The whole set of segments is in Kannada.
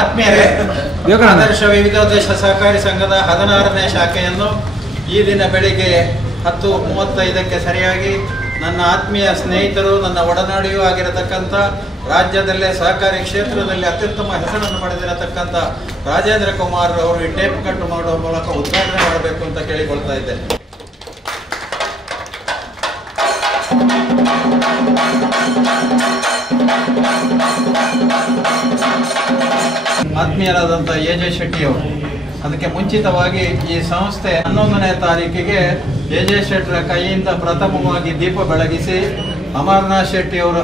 ಆತ್ಮೀಯರೇ, ಆದರ್ಶ ವಿವಿಧೋದ್ದೇಶ ಸಹಕಾರಿ ಸಂಘದ 16ನೇ ಶಾಖೆಯನ್ನು ಈ ದಿನ ಬೆಳಿಗ್ಗೆ 10:35ಕ್ಕೆ ಸರಿಯಾಗಿ ನನ್ನ ಆತ್ಮೀಯ ಸ್ನೇಹಿತರು, ನನ್ನ ಒಡನಾಡಿಯೂ ಆಗಿರತಕ್ಕಂಥ, ರಾಜ್ಯದಲ್ಲೇ ಸಹಕಾರಿ ಕ್ಷೇತ್ರದಲ್ಲಿ ಅತ್ಯುತ್ತಮ ಹೆಸರನ್ನು ಪಡೆದಿರತಕ್ಕಂಥ ರಾಜೇಂದ್ರ ಕುಮಾರ್ ಅವರು ಈ ಟೇಪ್ ಕಟ್ ಮಾಡುವ ಮೂಲಕ ಉದ್ಘಾಟನೆ ಮಾಡಬೇಕು ಅಂತ ಕೇಳಿಕೊಳ್ತಾ ಇದ್ದೇನೆ. ಆತ್ಮೀಯರಾದಂಥ ಎ.ಜೆ. ಶೆಟ್ಟಿಯವರು, ಅದಕ್ಕೆ ಮುಂಚಿತವಾಗಿ ಈ ಸಂಸ್ಥೆ 11ನೇ ತಾರೀಕಿಗೆ ಎ.ಜೆ. ಶೆಟ್ಟರ ಕೈಯಿಂದ ಪ್ರಥಮವಾಗಿ ದೀಪ ಬೆಳಗಿಸಿ ಅಮರನಾಥ್ ಶೆಟ್ಟಿಯವರು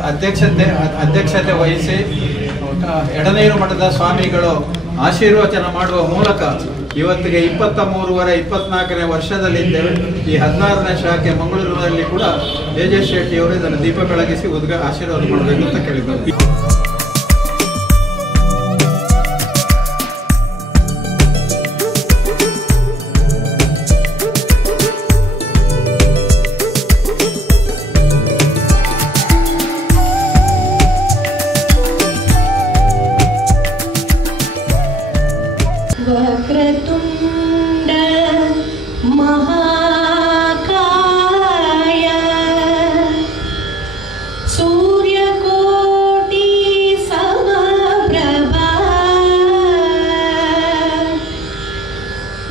ಅಧ್ಯಕ್ಷತೆ ವಹಿಸಿ ಎಡನೀರು ಮಠದ ಸ್ವಾಮಿಗಳು ಆಶೀರ್ವಚನ ಮಾಡುವ ಮೂಲಕ ಇವತ್ತಿಗೆ 23-24ನೇ ವರ್ಷದಲ್ಲಿದ್ದೇವೆ. ಈ 16ನೇ ಶಾಖೆ ಮಂಗಳೂರಿನಲ್ಲಿ ಕೂಡ ಎ.ಜೆ. ಶೆಟ್ಟಿಯವರು ಇದನ್ನು ದೀಪ ಬೆಳಗಿಸಿ ಆಶೀರ್ವಾದ ಮಾಡಬೇಕು ಅಂತ ಕೇಳಿದ್ದಾರೆ. वक्रतुण्ड महाकाय सूर्यकोटि समप्रभा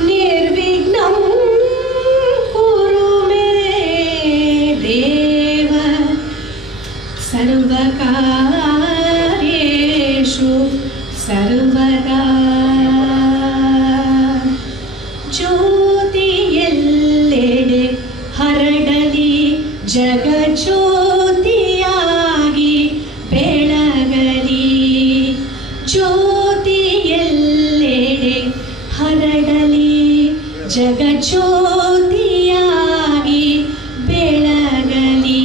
निर्विघ्नं कुरु मे देव सर्वकार्येषु सर्वदा ಜ್ಯೋತಿಯೆಲ್ಲೆಡೆ ಹರಡಲಿ ಜಗಜ್ಯೋತಿಯಾಗಿ ಬೆಳಗಲಿ. ಜ್ಯೋತಿಯೆಲ್ಲೆಡೆ ಹರಡಲಿ ಜಗಜ್ಯೋತಿಯಾಗಿ ಬೆಳಗಲಿ.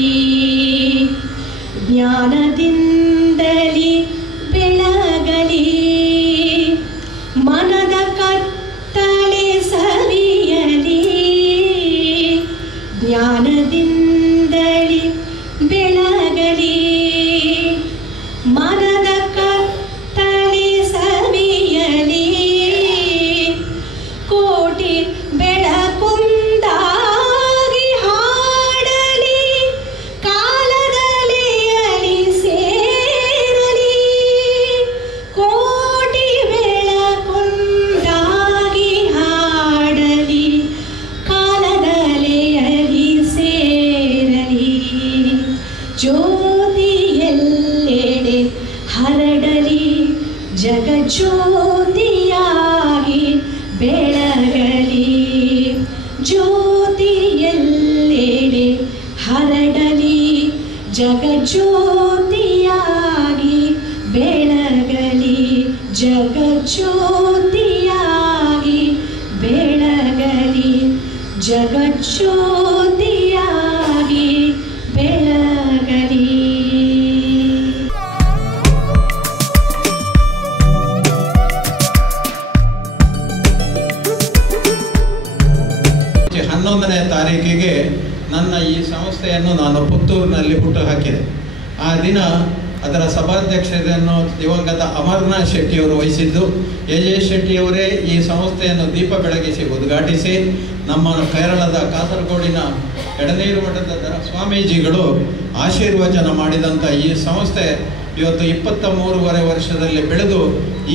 ಜ್ಞಾನದಿಂದಲಿ ಬೆಳಗಲಿ ಮನದ ಕತ್ತಲೆ ಸವಿಯಲಿ. ಜ್ಞಾನದಿಂದಲಿ ಬೆಳಗಲಿ ಮನದ ಕತ್ತಲೆ ಸವಿಯಲಿ. ಕೋಟಿ ಬೆಳಕೊಂದಾಗಿ ಹಾಡಲಿ ಕಾಲದಲೆಯಲಿ ಸೇರಲಿ. ಕೋಟಿ ಬೆಳಕೊಂದಾಗಿ ಹಾಡಲಿ ಕಾಲದಲೆಯಲಿ ಸೇರಲಿ. ಜ್ಯೋತಿಯೆಲ್ಲೆಡೆ ಹರಡಲಿ ಜಗಜ್ಯೋತಿಯಾಗಿ ಬೆಳಗಲಿ. ಜ್ಯೋತಿಯೆಲ್ಲೆಡೆ ಹರಡಲಿ ಜಗಜ್ಯೋತಿಯಾಗಿ ಬೆಳಗಲಿ. ಜಗಜ್ಯೋತಿಯಾಗಿ ಬೆಳಗಲಿ ಜಗಜ್ಯೋತಿಯಾಗಿ ಬೆಳಗಲಿ. ಹನ್ನೊಂದನೇ ತಾರೀಕಿಗೆ ನನ್ನ ಈ ಸಂಸ್ಥೆಯನ್ನು ನಾನು ಪುತ್ತೂರಿನಲ್ಲಿ ಹುಟ್ಟು ಹಾಕಿದೆ. ಆ ದಿನ ಅದರ ಸಭಾಧ್ಯಕ್ಷತೆಯನ್ನು ದಿವಂಗತ ಅಮರನಾಥ್ ಶೆಟ್ಟಿಯವರು ವಹಿಸಿದ್ದು. ಎ.ಜೆ. ಶೆಟ್ಟಿಯವರೇ ಈ ಸಂಸ್ಥೆಯನ್ನು ದೀಪ ಬೆಳಗಿಸಿ ಉದ್ಘಾಟಿಸಿ ನಮ್ಮ ಕೇರಳದ ಕಾಸರಗೋಡಿನ ಎಡನೀರು ಮಠದ ಸ್ವಾಮೀಜಿಗಳು ಆಶೀರ್ವಚನ ಮಾಡಿದಂಥ ಈ ಸಂಸ್ಥೆ ಇವತ್ತು 23.5 ವರ್ಷದಲ್ಲಿ ಬೆಳೆದು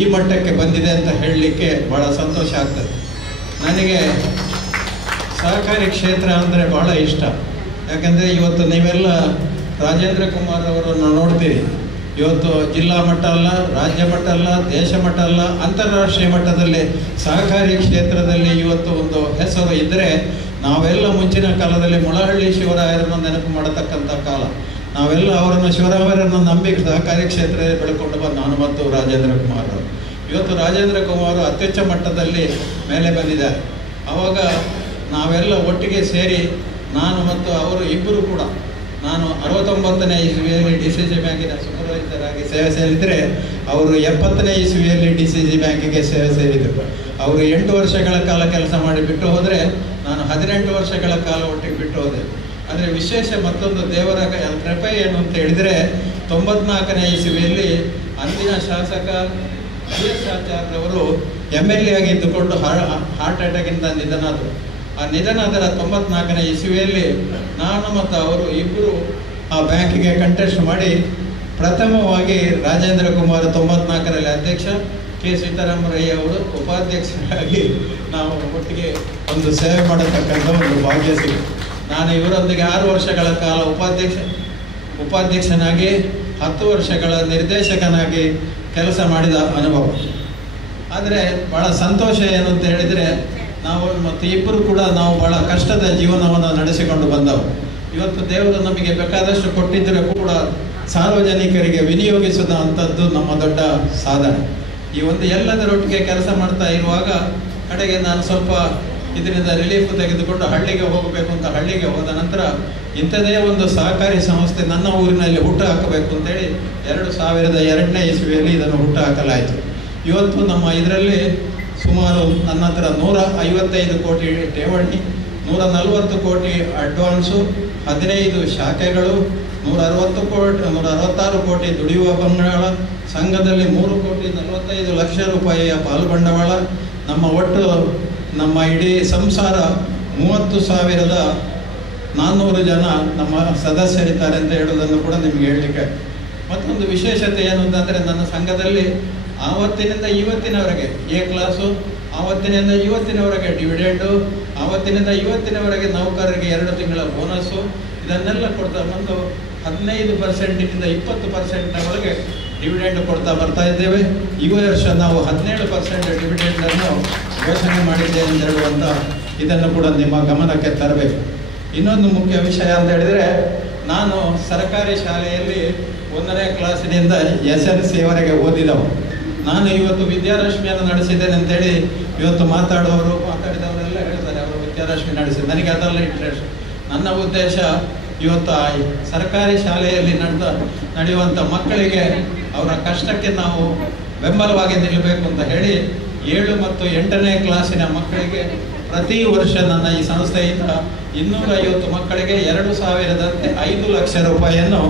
ಈ ಮಟ್ಟಕ್ಕೆ ಬಂದಿದೆ ಅಂತ ಹೇಳಲಿಕ್ಕೆ ಭಾಳ ಸಂತೋಷ ಆಗ್ತದೆ. ನನಗೆ ಸಹಕಾರಿ ಕ್ಷೇತ್ರ ಅಂದರೆ ಭಾಳ ಇಷ್ಟ. ಯಾಕೆಂದರೆ ಇವತ್ತು ನೀವೆಲ್ಲ ರಾಜೇಂದ್ರ ಕುಮಾರ್ ಅವರನ್ನು ನೋಡ್ತೀರಿ. ಇವತ್ತು ಜಿಲ್ಲಾ ಮಟ್ಟ ಅಲ್ಲ, ರಾಜ್ಯ ಮಟ್ಟ ಅಲ್ಲ, ದೇಶ ಮಟ್ಟ ಅಲ್ಲ, ಅಂತಾರಾಷ್ಟ್ರೀಯ ಮಟ್ಟದಲ್ಲಿ ಸಹಕಾರಿ ಕ್ಷೇತ್ರದಲ್ಲಿ ಇವತ್ತು ಒಂದು ಹೆಸರು ಇದ್ದರೆ ನಾವೆಲ್ಲ ಮುಂಚಿನ ಕಾಲದಲ್ಲಿ ಮೊಳಹಳ್ಳಿ ಶಿವರಾಯರನ್ನು ನೆನಪು ಮಾಡತಕ್ಕಂಥ ಕಾಲ. ನಾವೆಲ್ಲ ಅವರನ್ನು ಶಿವರಾಯರನ್ನು ನಂಬಿ ಸಹಕಾರಿ ಕ್ಷೇತ್ರದಲ್ಲಿ ಬೆಳ್ಕೊಂಡು ಬಂದು ನಾನು ಮತ್ತು ರಾಜೇಂದ್ರ ಕುಮಾರ್ ಅವರು. ಇವತ್ತು ರಾಜೇಂದ್ರ ಕುಮಾರ್ ಅತ್ಯುಚ್ಚ ಮಟ್ಟದಲ್ಲಿ ಮೇಲೆ ಬಂದಿದ್ದಾರೆ. ಆವಾಗ ನಾವೆಲ್ಲ ಒಟ್ಟಿಗೆ ಸೇರಿ ನಾನು ಮತ್ತು ಅವರು ಇಬ್ಬರು ಕೂಡ, ನಾನು 69ನೇ ಇಸ್ವಿಯಲ್ಲಿ DCC ಬ್ಯಾಂಕಿನ ಸೂಪರ್ವೈಸರ್ ಆಗಿ ಸೇವೆ ಸೇರಿದರೆ ಅವರು 70ನೇ ಇಸ್ವಿಯಲ್ಲಿ DCC ಬ್ಯಾಂಕಿಗೆ ಸೇವೆ ಸೇರಿದರು. ಅವರು 8 ವರ್ಷಗಳ ಕಾಲ ಕೆಲಸ ಮಾಡಿ ಬಿಟ್ಟು ಹೋದರೆ ನಾನು 18 ವರ್ಷಗಳ ಕಾಲ ಒಟ್ಟಿಗೆ ಬಿಟ್ಟು ಹೋದೆ. ಆದರೆ ವಿಶೇಷ ಮತ್ತೊಂದು ದೇವರ ಕೃಪೆ ಏನು ಅಂತ ಹೇಳಿದರೆ 94ನೇ ಇಸ್ವಿಯಲ್ಲಿ ಅಂದಿನ ಶಾಸಕ CS ಆಚಾರ್ಯವರು MLA ಆಗಿ ಇದ್ದುಕೊಂಡು ಹಾರ್ಟ್ ಅಟ್ಯಾಕಿಂದ ನಿಧನಾದರು. ಆ ನಿಧನಾದರ 94ನೇ ಇಸವಿಯಲ್ಲಿ ನಾನು ಮತ್ತು ಅವರು ಇಬ್ಬರು ಆ ಬ್ಯಾಂಕಿಗೆ ಕಂಟೆಸ್ಟ್ ಮಾಡಿ ಪ್ರಥಮವಾಗಿ ರಾಜೇಂದ್ರ ಕುಮಾರ್ 94ರಲ್ಲಿ ಅಧ್ಯಕ್ಷ, ಕೆ ಸೀತಾರಾಮರಯ್ಯ ಅವರು ಉಪಾಧ್ಯಕ್ಷರಾಗಿ ನಾವು ಒಟ್ಟಿಗೆ ಒಂದು ಸೇವೆ ಮಾಡತಕ್ಕಂಥ ಒಂದು ಭಾಗ್ಯ ಸಿಗುತ್ತೆ. ನಾನು ಇವರೊಂದಿಗೆ 6 ವರ್ಷಗಳ ಕಾಲ ಉಪಾಧ್ಯಕ್ಷನಾಗಿ 10 ವರ್ಷಗಳ ನಿರ್ದೇಶಕನಾಗಿ ಕೆಲಸ ಮಾಡಿದ ಅನುಭವ. ಆದರೆ ಭಾಳ ಸಂತೋಷ ಏನು ಅಂತ ಹೇಳಿದರೆ, ನಾವು ಮತ್ತು ಇಬ್ಬರು ಕೂಡ ನಾವು ಭಾಳ ಕಷ್ಟದ ಜೀವನವನ್ನು ನಡೆಸಿಕೊಂಡು ಬಂದವು. ಇವತ್ತು ದೇವರು ನಮಗೆ ಬೇಕಾದಷ್ಟು ಕೊಟ್ಟಿದ್ದರೆ ಕೂಡ ಸಾರ್ವಜನಿಕರಿಗೆ ವಿನಿಯೋಗಿಸಿದ ಅಂಥದ್ದು ನಮ್ಮ ದೊಡ್ಡ ಸಾಧನೆ. ಈ ಒಂದು ಎಲ್ಲದರೊಟ್ಟಿಗೆ ಕೆಲಸ ಮಾಡ್ತಾ ಇರುವಾಗ ಕಡೆಗೆ ನಾನು ಸ್ವಲ್ಪ ಇದರಿಂದ ರಿಲೀಫ್ ತೆಗೆದುಕೊಂಡು ಹಳ್ಳಿಗೆ ಹೋಗಬೇಕು ಅಂತ ಹಳ್ಳಿಗೆ ಹೋದ ನಂತರ ಇಂಥದೇ ಒಂದು ಸಹಕಾರಿ ಸಂಸ್ಥೆ ನನ್ನ ಊರಿನಲ್ಲಿ ಹುಟ್ಟು ಹಾಕಬೇಕು ಅಂತೇಳಿ 2002ನೇ ಇಸವಿಯಲ್ಲಿ ಇದನ್ನು ಹುಟ್ಟು ಹಾಕಲಾಯಿತು. ಇವತ್ತು ನಮ್ಮ ಇದರಲ್ಲಿ ಸುಮಾರು ನನ್ನ ಹತ್ರ 155 ಕೋಟಿ ಠೇವಣಿ, 140 ಕೋಟಿ ಅಡ್ವಾನ್ಸು, 15 ಶಾಖೆಗಳು, 166 ಕೋಟಿ ದುಡಿಯುವ ಬಂಡವಾಳ, ಸಂಘದಲ್ಲಿ 3,45,00,000 ರೂಪಾಯಿಯ ಪಾಲ್ಬಂಡವಾಳ. ನಮ್ಮ ಇಡೀ ಸಂಸಾರ 30,400 ಜನ ನಮ್ಮ ಸದಸ್ಯರಿದ್ದಾರೆ ಅಂತ ಹೇಳೋದನ್ನು ಕೂಡ ನಿಮಗೆ ಹೇಳಲಿಕ್ಕೆ. ಮತ್ತೊಂದು ವಿಶೇಷತೆ ಏನು ಅಂತಂದರೆ, ನನ್ನ ಸಂಘದಲ್ಲಿ ಆವತ್ತಿನಿಂದ ಇವತ್ತಿನವರೆಗೆ ಎ ಕ್ಲಾಸು, ಆವತ್ತಿನಿಂದ ಇವತ್ತಿನವರೆಗೆ ಡಿವಿಡೆಂಡು, ಆವತ್ತಿನಿಂದ ಇವತ್ತಿನವರೆಗೆ ನೌಕರರಿಗೆ 2 ತಿಂಗಳ ಬೋನಸ್ಸು, ಇದನ್ನೆಲ್ಲ ಕೊಡ್ತಾ ಬಂದು 15%ನಿಂದ 20% ಒಳಗೆ ಡಿವಿಡೆಂಡ್ ಕೊಡ್ತಾ ಬರ್ತಾ ಇದ್ದೇವೆ. ಈ ವರ್ಷ ನಾವು 17% ಡಿವಿಡೆಂಡನ್ನು ಘೋಷಣೆ ಮಾಡಿದ್ದೇವೆ ಅಂತ ಹೇಳುವಂಥ ಇದನ್ನು ಕೂಡ ನಿಮ್ಮ ಗಮನಕ್ಕೆ ತರಬೇಕು. ಇನ್ನೊಂದು ಮುಖ್ಯ ವಿಷಯ ಅಂತ ಹೇಳಿದರೆ, ನಾನು ಸರ್ಕಾರಿ ಶಾಲೆಯಲ್ಲಿ 1ನೇ ಕ್ಲಾಸಿನಿಂದ SLCವರೆಗೆ ಓದಿದವು. ನಾನು ಇವತ್ತು ವಿದ್ಯಾರಶ್ಮಿಯನ್ನು ನಡೆಸಿದ್ದೇನೆ ಅಂತೇಳಿ ಇವತ್ತು ಮಾತಾಡಿದವರೆಲ್ಲ ಹೇಳ್ತಾರೆ ಅವರು ವಿದ್ಯಾರಶ್ಮಿ ನಡೆಸಿದ್ದು. ನನಗೆ ಅದೆಲ್ಲ ಇಂಟ್ರೆಸ್ಟ್. ನನ್ನ ಉದ್ದೇಶ ಇವತ್ತು ಆ ಸರ್ಕಾರಿ ಶಾಲೆಯಲ್ಲಿ ನಡೆಯುವಂಥ ಮಕ್ಕಳಿಗೆ ಅವರ ಕಷ್ಟಕ್ಕೆ ನಾವು ಬೆಂಬಲವಾಗಿ ನಿಲ್ಲಬೇಕು ಅಂತ ಹೇಳಿ 7 ಮತ್ತು 8ನೇ ಕ್ಲಾಸಿನ ಮಕ್ಕಳಿಗೆ ಪ್ರತಿ ವರ್ಷ ನನ್ನ ಈ ಸಂಸ್ಥೆಯಿಂದ 250 ಮಕ್ಕಳಿಗೆ 2,000ದಂತೆ 5 ಲಕ್ಷ ರೂಪಾಯಿಯನ್ನು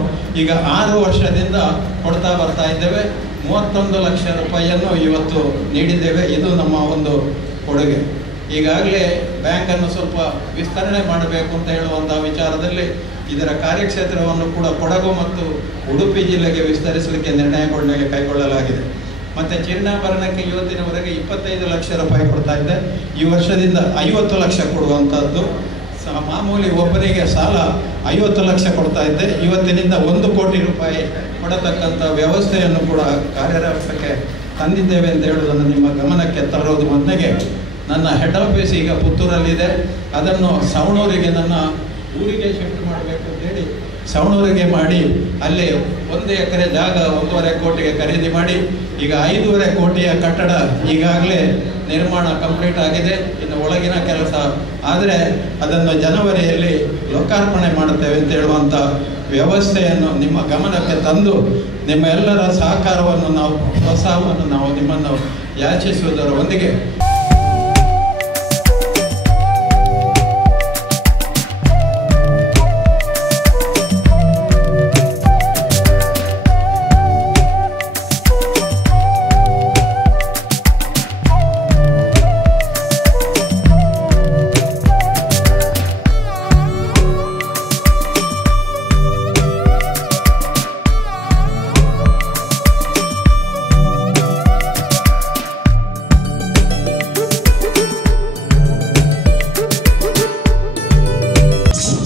ಈಗ 6 ವರ್ಷದಿಂದ ಕೊಡ್ತಾ ಬರ್ತಾ ಇದ್ದೇವೆ. 31 ಲಕ್ಷ ರೂಪಾಯಿಯನ್ನು ಇವತ್ತು ನೀಡಿದ್ದೇವೆ. ಇದು ನಮ್ಮ ಒಂದು ಕೊಡುಗೆ. ಈಗಾಗಲೇ ಬ್ಯಾಂಕನ್ನು ಸ್ವಲ್ಪ ವಿಸ್ತರಣೆ ಮಾಡಬೇಕು ಅಂತ ಹೇಳುವಂಥ ವಿಚಾರದಲ್ಲಿ ಇದರ ಕಾರ್ಯಕ್ಷೇತ್ರವನ್ನು ಕೂಡ ಕೊಡಗು ಮತ್ತು ಉಡುಪಿ ಜಿಲ್ಲೆಗೆ ವಿಸ್ತರಿಸಲಿಕ್ಕೆ ನಿರ್ಣಯಗಳನ್ನ ಕೈಗೊಳ್ಳಲಾಗಿದೆ. ಮತ್ತು ಚಿನ್ನಾಭರಣಕ್ಕೆ ಇವತ್ತಿನವರೆಗೆ 25 ಲಕ್ಷ ರೂಪಾಯಿ ಕೊಡ್ತಾ ಇದ್ದೆ. ಈ ವರ್ಷದಿಂದ 50 ಲಕ್ಷ ಕೊಡುವಂಥದ್ದು. ಮಾಮೂಲಿ ಒಬ್ಬರಿಗೆ ಸಾಲ 50 ಲಕ್ಷ ಕೊಡ್ತಾ ಇದ್ದೆ. ಇವತ್ತಿನಿಂದ 1 ಕೋಟಿ ರೂಪಾಯಿ ಕೊಡತಕ್ಕಂಥ ವ್ಯವಸ್ಥೆಯನ್ನು ಕೂಡ ಕಾರ್ಯರೂಪಕ್ಕೆ ತಂದಿದ್ದೇವೆ ಅಂತ ಹೇಳೋದನ್ನು ನಿಮ್ಮ ಗಮನಕ್ಕೆ ತರೋದು. ಮೊದಲಿಗೆ ನನ್ನ ಹೆಡ್ ಆಫೀಸ್ ಈಗ ಪುತ್ತೂರಲ್ಲಿದೆ. ಅದನ್ನು ಸವಣೂರಿಗೆ, ನನ್ನ ಊರಿಗೆ ಶಿಫ್ಟ್ ಮಾಡಬೇಕು ಅಂತೇಳಿ ಸವಣೂರಿಗೆ ಮಾಡಿ ಅಲ್ಲಿ 1 ಎಕರೆ ಜಾಗ 1.5 ಕೋಟಿಗೆ ಖರೀದಿ ಮಾಡಿ ಈಗ 5.5 ಕೋಟಿಯ ಕಟ್ಟಡ ಈಗಾಗಲೇ ನಿರ್ಮಾಣ ಕಂಪ್ಲೀಟ್ ಆಗಿದೆ. ಇನ್ನು ಒಳಗಿನ ಕೆಲಸ ಆದರೆ ಅದನ್ನು ಜನವರಿಯಲ್ಲಿ ಲೋಕಾರ್ಪಣೆ ಮಾಡುತ್ತೇವೆ ಅಂತ ಹೇಳುವಂಥ ವ್ಯವಸ್ಥೆಯನ್ನು ನಿಮ್ಮ ಗಮನಕ್ಕೆ ತಂದು ನಿಮ್ಮ ಎಲ್ಲರ ಸಹಕಾರವನ್ನು ನಾವು, ಪ್ರೋತ್ಸಾಹವನ್ನು ನಾವು ನಿಮ್ಮನ್ನು ಯಾಚಿಸುವುದರ ಒಂದಿಗೆ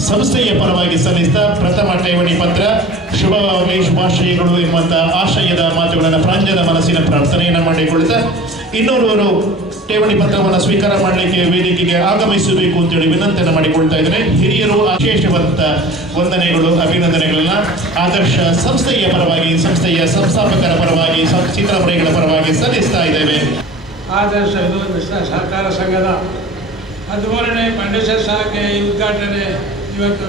ಸಂಸ್ಥೆಯ ಪರವಾಗಿ ಸಲ್ಲಿಸಿದ ಪ್ರಥಮ ಠೇವಣಿ ಪತ್ರ ಶುಭವಾಗಲಿ ಶುಭಾಶಯಗಳು ಎಂಬಂತ ಆಶಯದ ಮಾತುಗಳನ್ನು ಪ್ರಾಂಜಲ ಮನಸ್ಸಿನ ಪ್ರಾರ್ಥನೆಯನ್ನು ಮಾಡಿಕೊಳ್ಳುತ್ತಾ 200 ಠೇವಣಿ ಪತ್ರವನ್ನು ಸ್ವೀಕಾರ ಮಾಡಲಿಕ್ಕೆ ವೇದಿಕೆಗೆ ಆಗಮಿಸಬೇಕು ಅಂತೇಳಿ ವಿನಂತಿಯನ್ನು ಮಾಡಿಕೊಳ್ತಾ ಇದ್ದೇನೆ. ಹಿರಿಯರು ವಿಶೇಷವಂತ ವಂದನೆಗಳು, ಅಭಿನಂದನೆಗಳನ್ನ ಆದರ್ಶ ಸಂಸ್ಥೆಯ ಪರವಾಗಿ, ಸಂಸ್ಥೆಯ ಸಂಸ್ಥಾಪಕರ ಪರವಾಗಿ, ಚಿತ್ರಪ್ರೇಮಿಗಳ ಪರವಾಗಿ ಸಲ್ಲಿಸ್ತಾ ಇದ್ದೇವೆ. ಆದರ್ಶ ಸಹಕಾರ ಸಂಘದ 13ನೇ ಮಂಡೇಶ್ವರ ಶಾಖೆ ಉದ್ಘಾಟನೆ ಇವತ್ತು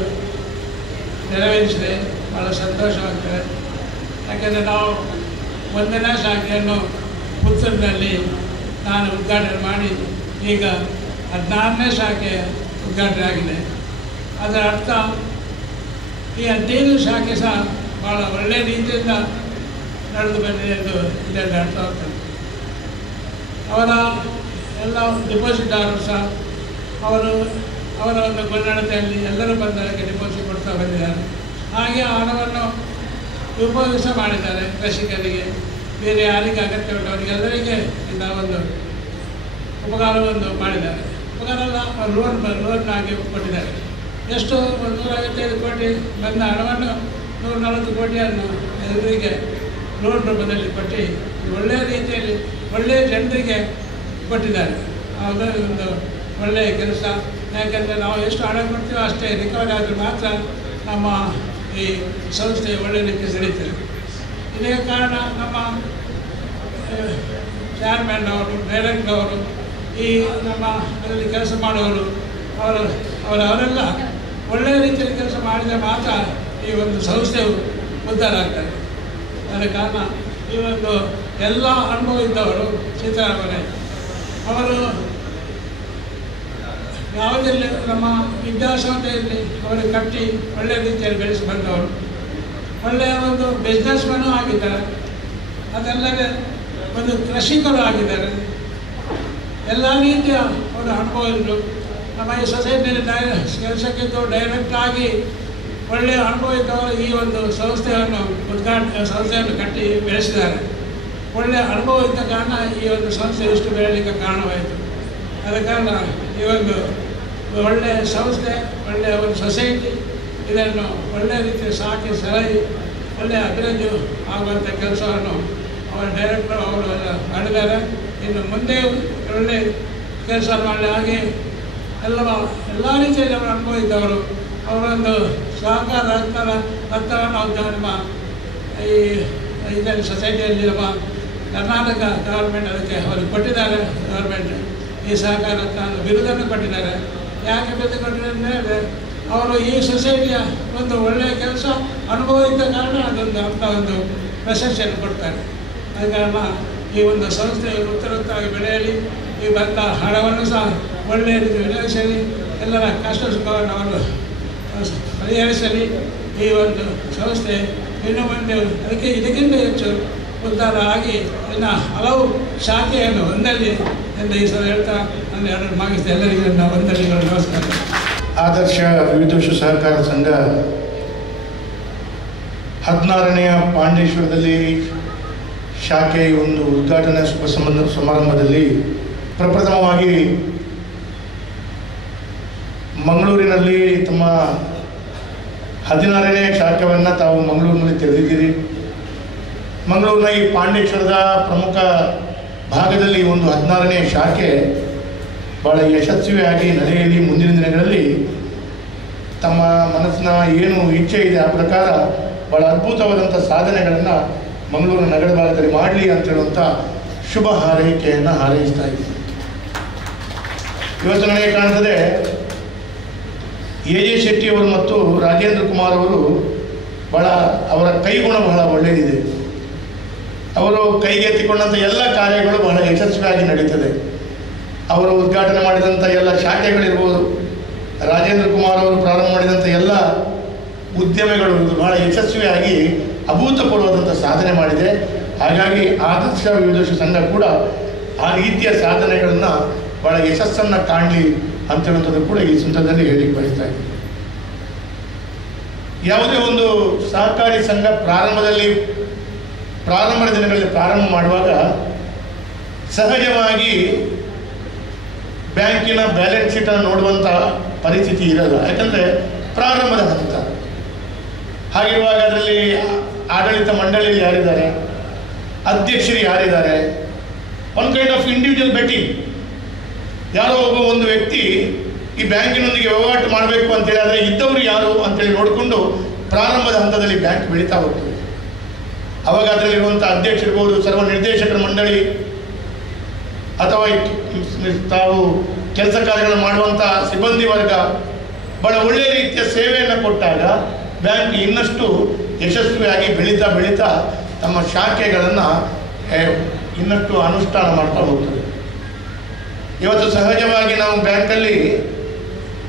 ನೆರವೇರಿಸಿದೆ. ಭಾಳ ಸಂತೋಷವಾಗ್ತದೆ. ಯಾಕೆಂದರೆ ನಾವು 1ನೇ ಶಾಖೆಯನ್ನು ಪುತ್ತೂರಿನಲ್ಲಿ ನಾನು ಉದ್ಘಾಟನೆ ಮಾಡಿ ಈಗ 16ನೇ ಶಾಖೆ ಉದ್ಘಾಟನೆ ಆಗಿದೆ. ಅದರ ಅರ್ಥ ಈ 15 ಶಾಖೆ ಸಹ ಭಾಳ ಒಳ್ಳೆಯ ರೀತಿಯಿಂದ ನಡೆದು ಬಂದಿದೆ ಎಂದು ಇದರಲ್ಲಿ ಅರ್ಥವಾಗ್ತದೆ. ಅವರ ಎಲ್ಲ ಡಿಪಾಸಿಟ್ದಾರರು ಸಹ ಅವರ ಒಂದು ಗುಣನಡತೆಯಲ್ಲಿ ಎಲ್ಲರೂ ಬಂದವರಿಗೆ ಡಿಪಾಸಿಟ್ ಕೊಡ್ತಾ ಬಂದಿದ್ದಾರೆ. ಹಾಗೆ ಹಣವನ್ನು ಉಪಯೋಗ ಮಾಡಿದ್ದಾರೆ. ಕೃಷಿಕರಿಗೆ, ಬೇರೆ ಯಾರಿಗೆ ಅಗತ್ಯ ಉಂಟು ಅವರಿಗೆಲ್ಲರಿಗೆ ಇಂದ ಒಂದು ಉಪಕಾರವನ್ನು ಮಾಡಿದ್ದಾರೆ. ಉಪಕಾರ ಅಲ್ಲ, ಲೋನ್ ಆಗಿ ಕೊಟ್ಟಿದ್ದಾರೆ. ಎಷ್ಟು 155 ಕೋಟಿ ಬಂದ ಹಣವನ್ನು 140 ಕೋಟಿಯನ್ನು ಎಲ್ಲರಿಗೆ ಲೋನ್ ರೂಪದಲ್ಲಿ ಕೊಟ್ಟು ಒಳ್ಳೆಯ ರೀತಿಯಲ್ಲಿ ಒಳ್ಳೆಯ ಜನರಿಗೆ ಕೊಟ್ಟಿದ್ದಾರೆ. ಅದು ಒಂದು ಒಳ್ಳೆಯ ಕೆಲಸ. ಯಾಕೆಂದರೆ ನಾವು ಎಷ್ಟು ಹಣ ಕೊಡ್ತೀವೋ ಅಷ್ಟೇ ರಿಕವರಿ ಆದರೆ ಮಾತ್ರ ನಮ್ಮ ಈ ಸಂಸ್ಥೆ ಒಳ್ಳೆಯ ರೀತಿ ನಡೀತದೆ. ಇದೇ ಕಾರಣ ನಮ್ಮ ಚೇರ್ಮನ್ ಅವರು, ಡೈರೆಕ್ಟರ್ ಅವರು, ಈ ನಮ್ಮ ಅದರಲ್ಲಿ ಕೆಲಸ ಮಾಡುವವರು ಅವರೆಲ್ಲ ಒಳ್ಳೆಯ ರೀತಿಯಲ್ಲಿ ಕೆಲಸ ಮಾಡಿದರೆ ಮಾತ್ರ ಈ ಒಂದು ಸಂಸ್ಥೆಯು ಉದ್ಧಾರ ಆಗ್ತದೆ. ಆದ ಕಾರಣ ಈ ಒಂದು ಎಲ್ಲ ಅನುಭವ ಇದ್ದವರು ಸೀತಾರಾಮಯ್ಯ ಅವರು ಯಾವುದೆಲ್ಲ ನಮ್ಮ ವಿದ್ಯಾಸಂಸ್ಥೆಯಲ್ಲಿ ಅವರು ಕಟ್ಟಿ ಒಳ್ಳೆಯ ರೀತಿಯಲ್ಲಿ ಬೆಳೆಸಿ ಬಂದವರು. ಒಳ್ಳೆಯ ಒಂದು ಬಿಸ್ನೆಸ್ ಮ್ಯಾನು ಆಗಿದ್ದಾರೆ. ಅದಲ್ಲದೆ ಒಂದು ಕೃಷಿಕರು ಆಗಿದ್ದಾರೆ. ಎಲ್ಲ ರೀತಿಯ ಒಂದು ಅನುಭವ ಇದ್ದು ನಮ್ಮ ಈ ಸೊಸೈಟಿಯಲ್ಲಿ ಕೆಲಸಕ್ಕಿದ್ದು ಡೈರೆಕ್ಟ್ ಆಗಿ ಒಳ್ಳೆಯ ಅನುಭವ ಇದ್ದವರು ಈ ಒಂದು ಸಂಸ್ಥೆಯನ್ನು ಕಟ್ಟಿ ಬೆಳೆಸಿದ್ದಾರೆ. ಒಳ್ಳೆಯ ಅನುಭವ ಇದ್ದ ಕಾರಣ ಈ ಒಂದು ಸಂಸ್ಥೆ ಇಷ್ಟು ಬೆಳಲಿಕ್ಕೆ ಕಾರಣವಾಯಿತು. ಆದ ಕಾರಣ ಈ ಒಂದು ಒಳ್ಳೆಯ ಸಂಸ್ಥೆ, ಒಳ್ಳೆಯ ಒಂದು ಸೊಸೈಟಿ ಇದನ್ನು ಒಳ್ಳೆಯ ರೀತಿಯ ಸಾಕಿ ಸಲಹಿ ಒಳ್ಳೆಯ ಅಭಿವೃದ್ಧಿ ಆಗುವಂಥ ಕೆಲಸವನ್ನು ಅವರ ಡೈರೆಕ್ಟರ್ ಅವರು ಮಾಡಿದ್ದಾರೆ. ಇನ್ನು ಮುಂದೆ ಒಳ್ಳೆಯ ಕೆಲಸ ಮಾಡಿ ಹಾಗೆ ಎಲ್ಲ ರೀತಿಯಲ್ಲಿ ಅವರು ಅನುಭವ ಇದ್ದವರು ಅವರೊಂದು ಸಹಕಾರ ಹತ್ತವನ್ನು ನಮ್ಮ ಈ ಇದರಲ್ಲಿ ಸೊಸೈಟಿಯಲ್ಲಿ ನಮ್ಮ ಕರ್ನಾಟಕ ಗೌರ್ಮೆಂಟ್ ಅದಕ್ಕೆ ಅವರು ಕೊಟ್ಟಿದ್ದಾರೆ. ಗೌರ್ಮೆಂಟ್ ಈ ಸಹಕಾರ ಬಿರುದನ್ನು ಕೊಟ್ಟಿದ್ದಾರೆ. ಯಾಕೆ ಬಿರುದು ಕೊಟ್ಟಿದ್ದಾರೆ ಅಂದರೆ ಅವರು ಈ ಸೊಸೈಟಿಯ ಒಂದು ಒಳ್ಳೆಯ ಕೆಲಸ ಅನುಭವ ಇದ್ದ ಕಾರಣ ಅದೊಂದು ಅಂತ ಒಂದು ಪ್ರಶಸ್ತಿಯನ್ನು ಕೊಡ್ತಾರೆ. ಆದ ಕಾರಣ ಈ ಒಂದು ಸಂಸ್ಥೆಯು ಉತ್ತರೋತ್ತರವಾಗಿ ಬೆಳೆಯಲಿ, ಈ ಬಂದ ಹಣವನ್ನು ಸಹ ಒಳ್ಳೆಯ ರೀತಿ ವಿನಿಯೋಗಿಸಲಿ, ಎಲ್ಲರ ಕಷ್ಟ ಸುಖವನ್ನು ಅವರು ಪರಿಹರಿಸಲಿ. ಈ ಒಂದು ಸಂಸ್ಥೆ ಇನ್ನು ಮುಂದೆ ಇದಕ್ಕಿಂತ ಹೆಚ್ಚು ಉದ್ಧಾರ ಆಗಿ ಇನ್ನು ಹಲವು ಶಾಖೆಯನ್ನು ಹೊಂದಲಿ ಎಂದು ಈ ಸಲ ಹೇಳ್ತಾ ನನ್ನ ಎರಡು ಮಾಗಿಸಿದ ಎಲ್ಲರಿಗೂ ನಾವು ವಂದನೆಗಳು, ನಮಸ್ಕಾರ. ಆದರ್ಶ ವಿವಿಧೋಷ ಸಹಕಾರ ಸಂಘ 16ನೇಯ ಪಾಂಡೇಶ್ವರದಲ್ಲಿ ಶಾಖೆ ಒಂದು ಉದ್ಘಾಟನಾ ಶುಭ ಸಮಾರಂಭದಲ್ಲಿ ಪ್ರಪ್ರಥಮವಾಗಿ ಮಂಗಳೂರಿನಲ್ಲಿ ತಮ್ಮ 16ನೇ ಶಾಖೆಯನ್ನು ತಾವು ಮಂಗಳೂರಿನಲ್ಲಿ ತೆರೆದಿದ್ದೀರಿ. ಮಂಗಳೂರಿನ ಈ ಪಾಂಡೇಶ್ವರದ ಪ್ರಮುಖ ಭಾಗದಲ್ಲಿ ಒಂದು 16ನೇ ಶಾಖೆ ಭಾಳ ಯಶಸ್ವಿಯಾಗಿ ನಡೆಯಲಿ. ಮುಂದಿನ ದಿನಗಳಲ್ಲಿ ತಮ್ಮ ಮನಸ್ಸಿನ ಏನು ಇಚ್ಛೆ ಇದೆ ಆ ಪ್ರಕಾರ ಭಾಳ ಅದ್ಭುತವಾದಂಥ ಸಾಧನೆಗಳನ್ನು ಮಂಗಳೂರು ನಗರ ಭಾಗದಲ್ಲಿ ಮಾಡಲಿ ಅಂತ ಹೇಳುವಂಥ ಶುಭ ಹಾರೈಕೆಯನ್ನು ಹಾರೈಸ್ತಾ ಇದ್ದೀನಿ. ಇವತ್ತು ನನಗೆ ಕಾಣ್ತದೆ ಎ ಶೆಟ್ಟಿಯವರು ಮತ್ತು ರಾಜೇಂದ್ರ ಕುಮಾರ್ ಅವರು ಅವರ ಕೈಗುಣ ಬಹಳ ಒಳ್ಳೆಯದಿದೆ. ಅವರು ಕೈಗೆತ್ತಿಕೊಂಡಂಥ ಎಲ್ಲ ಕಾರ್ಯಗಳು ಬಹಳ ಯಶಸ್ವಿಯಾಗಿ ನಡೀತದೆ. ಅವರು ಉದ್ಘಾಟನೆ ಮಾಡಿದಂಥ ಎಲ್ಲ ಶಾಖೆಗಳಿರ್ಬೋದು, ರಾಜೇಂದ್ರ ಕುಮಾರ್ ಅವರು ಪ್ರಾರಂಭ ಮಾಡಿದಂಥ ಎಲ್ಲ ಉದ್ಯಮಗಳು ಬಹಳ ಯಶಸ್ವಿಯಾಗಿ ಅಭೂತಪೂರ್ವವಾದಂಥ ಸಾಧನೆ ಮಾಡಿದೆ. ಹಾಗಾಗಿ ಆದರ್ಶ ವಿವಿಧೋಷ ಸಂಘ ಕೂಡ ಆ ರೀತಿಯ ಸಾಧನೆಗಳನ್ನು ಬಹಳ ಯಶಸ್ಸನ್ನು ಕಾಣಲಿ ಅಂತೇಳುವಂಥದ್ದು ಕೂಡ ಈ ಸಂದರ್ಭದಲ್ಲಿ ಹೇಳಿಕ್ಕೆ ಬಯಸ್ತಾ ಇದ್ದೀನಿ. ಯಾವುದೇ ಒಂದು ಸಹಕಾರಿ ಸಂಘ ಪ್ರಾರಂಭದ ದಿನಗಳಲ್ಲಿ ಪ್ರಾರಂಭ ಮಾಡುವಾಗ ಸಹಜವಾಗಿ ಬ್ಯಾಂಕಿನ ಬ್ಯಾಲೆನ್ಸ್ ಶೀಟನ್ನು ನೋಡುವಂಥ ಪರಿಸ್ಥಿತಿ ಇರಲ್ಲ. ಯಾಕಂದರೆ ಪ್ರಾರಂಭದ ಹಂತ. ಹಾಗಿರುವಾಗ ಅದರಲ್ಲಿ ಆಡಳಿತ ಮಂಡಳಿಯಲ್ಲಿ ಯಾರಿದ್ದಾರೆ, ಅಧ್ಯಕ್ಷರು ಯಾರಿದ್ದಾರೆ, one kind of individual betting. ಯಾರೋ ಒಂದು ವ್ಯಕ್ತಿ ಈ ಬ್ಯಾಂಕಿನೊಂದಿಗೆ ವಹಿವಾಟು ಮಾಡಬೇಕು ಅಂತೇಳಿ ಆದರೆ ಇದ್ದವರು ಯಾರು ಅಂತೇಳಿ ನೋಡಿಕೊಂಡು ಪ್ರಾರಂಭದ ಹಂತದಲ್ಲಿ ಬ್ಯಾಂಕ್ ಬೆಳೀತಾ ಹೋಗ್ತದೆ. ಅವಾಗ ಅದರಲ್ಲಿರುವಂಥ ಅಧ್ಯಕ್ಷರಿರ್ಬೋದು, ಸರ್ವ ನಿರ್ದೇಶಕರ ಮಂಡಳಿ ಅಥವಾ ತಾವು ಕೆಲಸ ಕಾರ್ಯಗಳನ್ನು ಮಾಡುವಂಥ ಸಿಬ್ಬಂದಿ ವರ್ಗ ಬಹಳ ಒಳ್ಳೆಯ ರೀತಿಯ ಸೇವೆಯನ್ನು ಕೊಟ್ಟಾಗ ಬ್ಯಾಂಕ್ ಇನ್ನಷ್ಟು ಯಶಸ್ವಿಯಾಗಿ ಬೆಳೀತಾ ತಮ್ಮ ಶಾಖೆಗಳನ್ನು ಇನ್ನಷ್ಟು ಅನುಷ್ಠಾನ ಮಾಡ್ತಾ ಹೋಗ್ತದೆ. ಇವತ್ತು ಸಹಜವಾಗಿ ನಾವು ಬ್ಯಾಂಕಲ್ಲಿ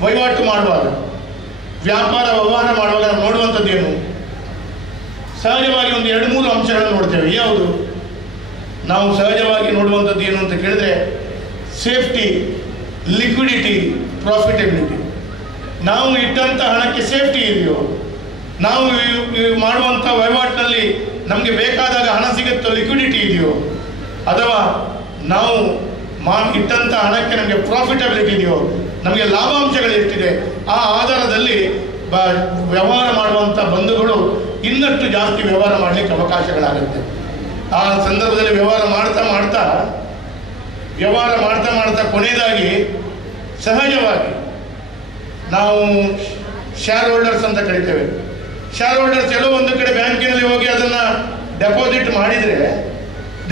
ವಹಿವಾಟು ಮಾಡುವಾಗ, ವ್ಯವಹಾರ ಮಾಡುವಾಗ ನಾವು ನೋಡುವಂಥದ್ದೇನು, ಸಹಜವಾಗಿ ಒಂದು 2-3 ಅಂಶಗಳನ್ನು ನೋಡ್ತೇವೆ. ಯಾವುದು ನಾವು ಸಹಜವಾಗಿ ನೋಡುವಂಥದ್ದು ಏನು ಅಂತ ಕೇಳಿದ್ರೆ, ಸೇಫ್ಟಿ, ಲಿಕ್ವಿಡಿಟಿ, ಪ್ರಾಫಿಟಬಿಲಿಟಿ. ನಾವು ಇಟ್ಟಂಥ ಹಣಕ್ಕೆ ಸೇಫ್ಟಿ ಇದೆಯೋ, ನಾವು ಮಾಡುವಂಥ ವಹಿವಾಟಿನಲ್ಲಿ ನಮಗೆ ಬೇಕಾದಾಗ ಹಣ ಸಿಗುತ್ತೋ ಲಿಕ್ವಿಡಿಟಿ ಇದೆಯೋ, ಅಥವಾ ನಾವು ಇಟ್ಟಂಥ ಹಣಕ್ಕೆ ನಮಗೆ ಪ್ರಾಫಿಟಬಿಲಿಟಿ ಇದೆಯೋ, ನಮಗೆ ಲಾಭಾಂಶಗಳು ಎಷ್ಟಿದೆ, ಆ ಆಧಾರದಲ್ಲಿ ವ್ಯವಹಾರ ಮಾಡುವಂಥ ಬಂಧುಗಳು ಇನ್ನಷ್ಟು ಜಾಸ್ತಿ ವ್ಯವಹಾರ ಮಾಡಲಿಕ್ಕೆ ಅವಕಾಶಗಳಾಗುತ್ತೆ. ಆ ಸಂದರ್ಭದಲ್ಲಿ ವ್ಯವಹಾರ ಮಾಡ್ತಾ ಕೊನೆಯದಾಗಿ ಸಹಜವಾಗಿ ನಾವು ಶೇರ್ ಹೋಲ್ಡರ್ಸ್ ಅಂತ ಕರಿತೇವೆ. ಶೇರ್ ಹೋಲ್ಡರ್ಸ್ ಎಲ್ಲೋ ಒಂದು ಕಡೆ ಬ್ಯಾಂಕಿನಲ್ಲಿ ಹೋಗಿ ಅದನ್ನು ಡೆಪಾಸಿಟ್ ಮಾಡಿದರೆ,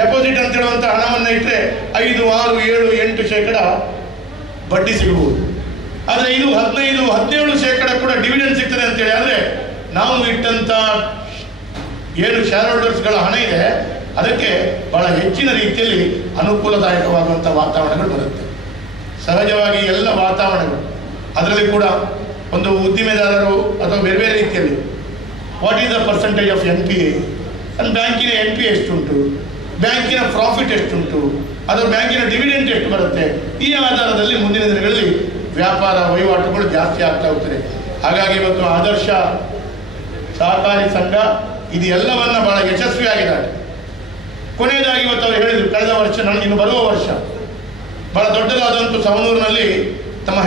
ಡೆಪಾಸಿಟ್ ಅಂತ ಹೇಳುವಂಥ ಹಣವನ್ನು ಇಟ್ಟರೆ 5, 6, 7, 8% ಬಡ್ಡಿ ಸಿಗಬಹುದು. ಆದರೆ ಇದು 15, 17% ಕೂಡ ಡಿವಿಡೆಂಡ್ ಸಿಗ್ತದೆ ಅಂತೇಳಿ. ಆದರೆ ನಾವು ಇಟ್ಟಂಥ ಏನು ಶೇರ್ ಹೋಲ್ಡರ್ಸ್ಗಳ ಹಣ ಇದೆ ಅದಕ್ಕೆ ಬಹಳ ಹೆಚ್ಚಿನ ರೀತಿಯಲ್ಲಿ ಅನುಕೂಲದಾಯಕವಾಗುವಂಥ ವಾತಾವರಣಗಳು ಬರುತ್ತೆ. ಸಹಜವಾಗಿ ಎಲ್ಲ ವಾತಾವರಣಗಳು, ಅದರಲ್ಲಿ ಕೂಡ ಒಂದು ಉದ್ದಿಮೆದಾರರು ಅಥವಾ ಬೇರೆ ಬೇರೆ ರೀತಿಯಲ್ಲಿ what is the percentage of NPA, ಬ್ಯಾಂಕಿನ NPA ಎಷ್ಟುಂಟು, ಬ್ಯಾಂಕಿನ ಪ್ರಾಫಿಟ್ ಎಷ್ಟುಂಟು, ಅಥವಾ ಬ್ಯಾಂಕಿನ ಡಿವಿಡೆಂಟ್ ಎಷ್ಟು ಬರುತ್ತೆ, ಈ ಆಧಾರದಲ್ಲಿ ಮುಂದಿನ ದಿನಗಳಲ್ಲಿ ವ್ಯಾಪಾರ ವಹಿವಾಟುಗಳು ಜಾಸ್ತಿ ಆಗ್ತಾ ಹೋಗ್ತದೆ. ಹಾಗಾಗಿ ಇವತ್ತು ಆದರ್ಶ ಸಹಕಾರಿ ಸಂಘ ಇದು ಎಲ್ಲವನ್ನ ಬಹಳ ಯಶಸ್ವಿಯಾಗಿದ್ದಾರೆ. ಕೊನೆಯದಾಗಿ ಇವತ್ತು ಅವರು ಹೇಳಿದರು, ಕಳೆದ ವರ್ಷ ನನಗೆ ಇನ್ನು ಬರುವ ವರ್ಷ ಬಹಳ ದೊಡ್ಡದಾದಂಥ ಸವಣೂರಿನಲ್ಲಿ ತಮ್ಮ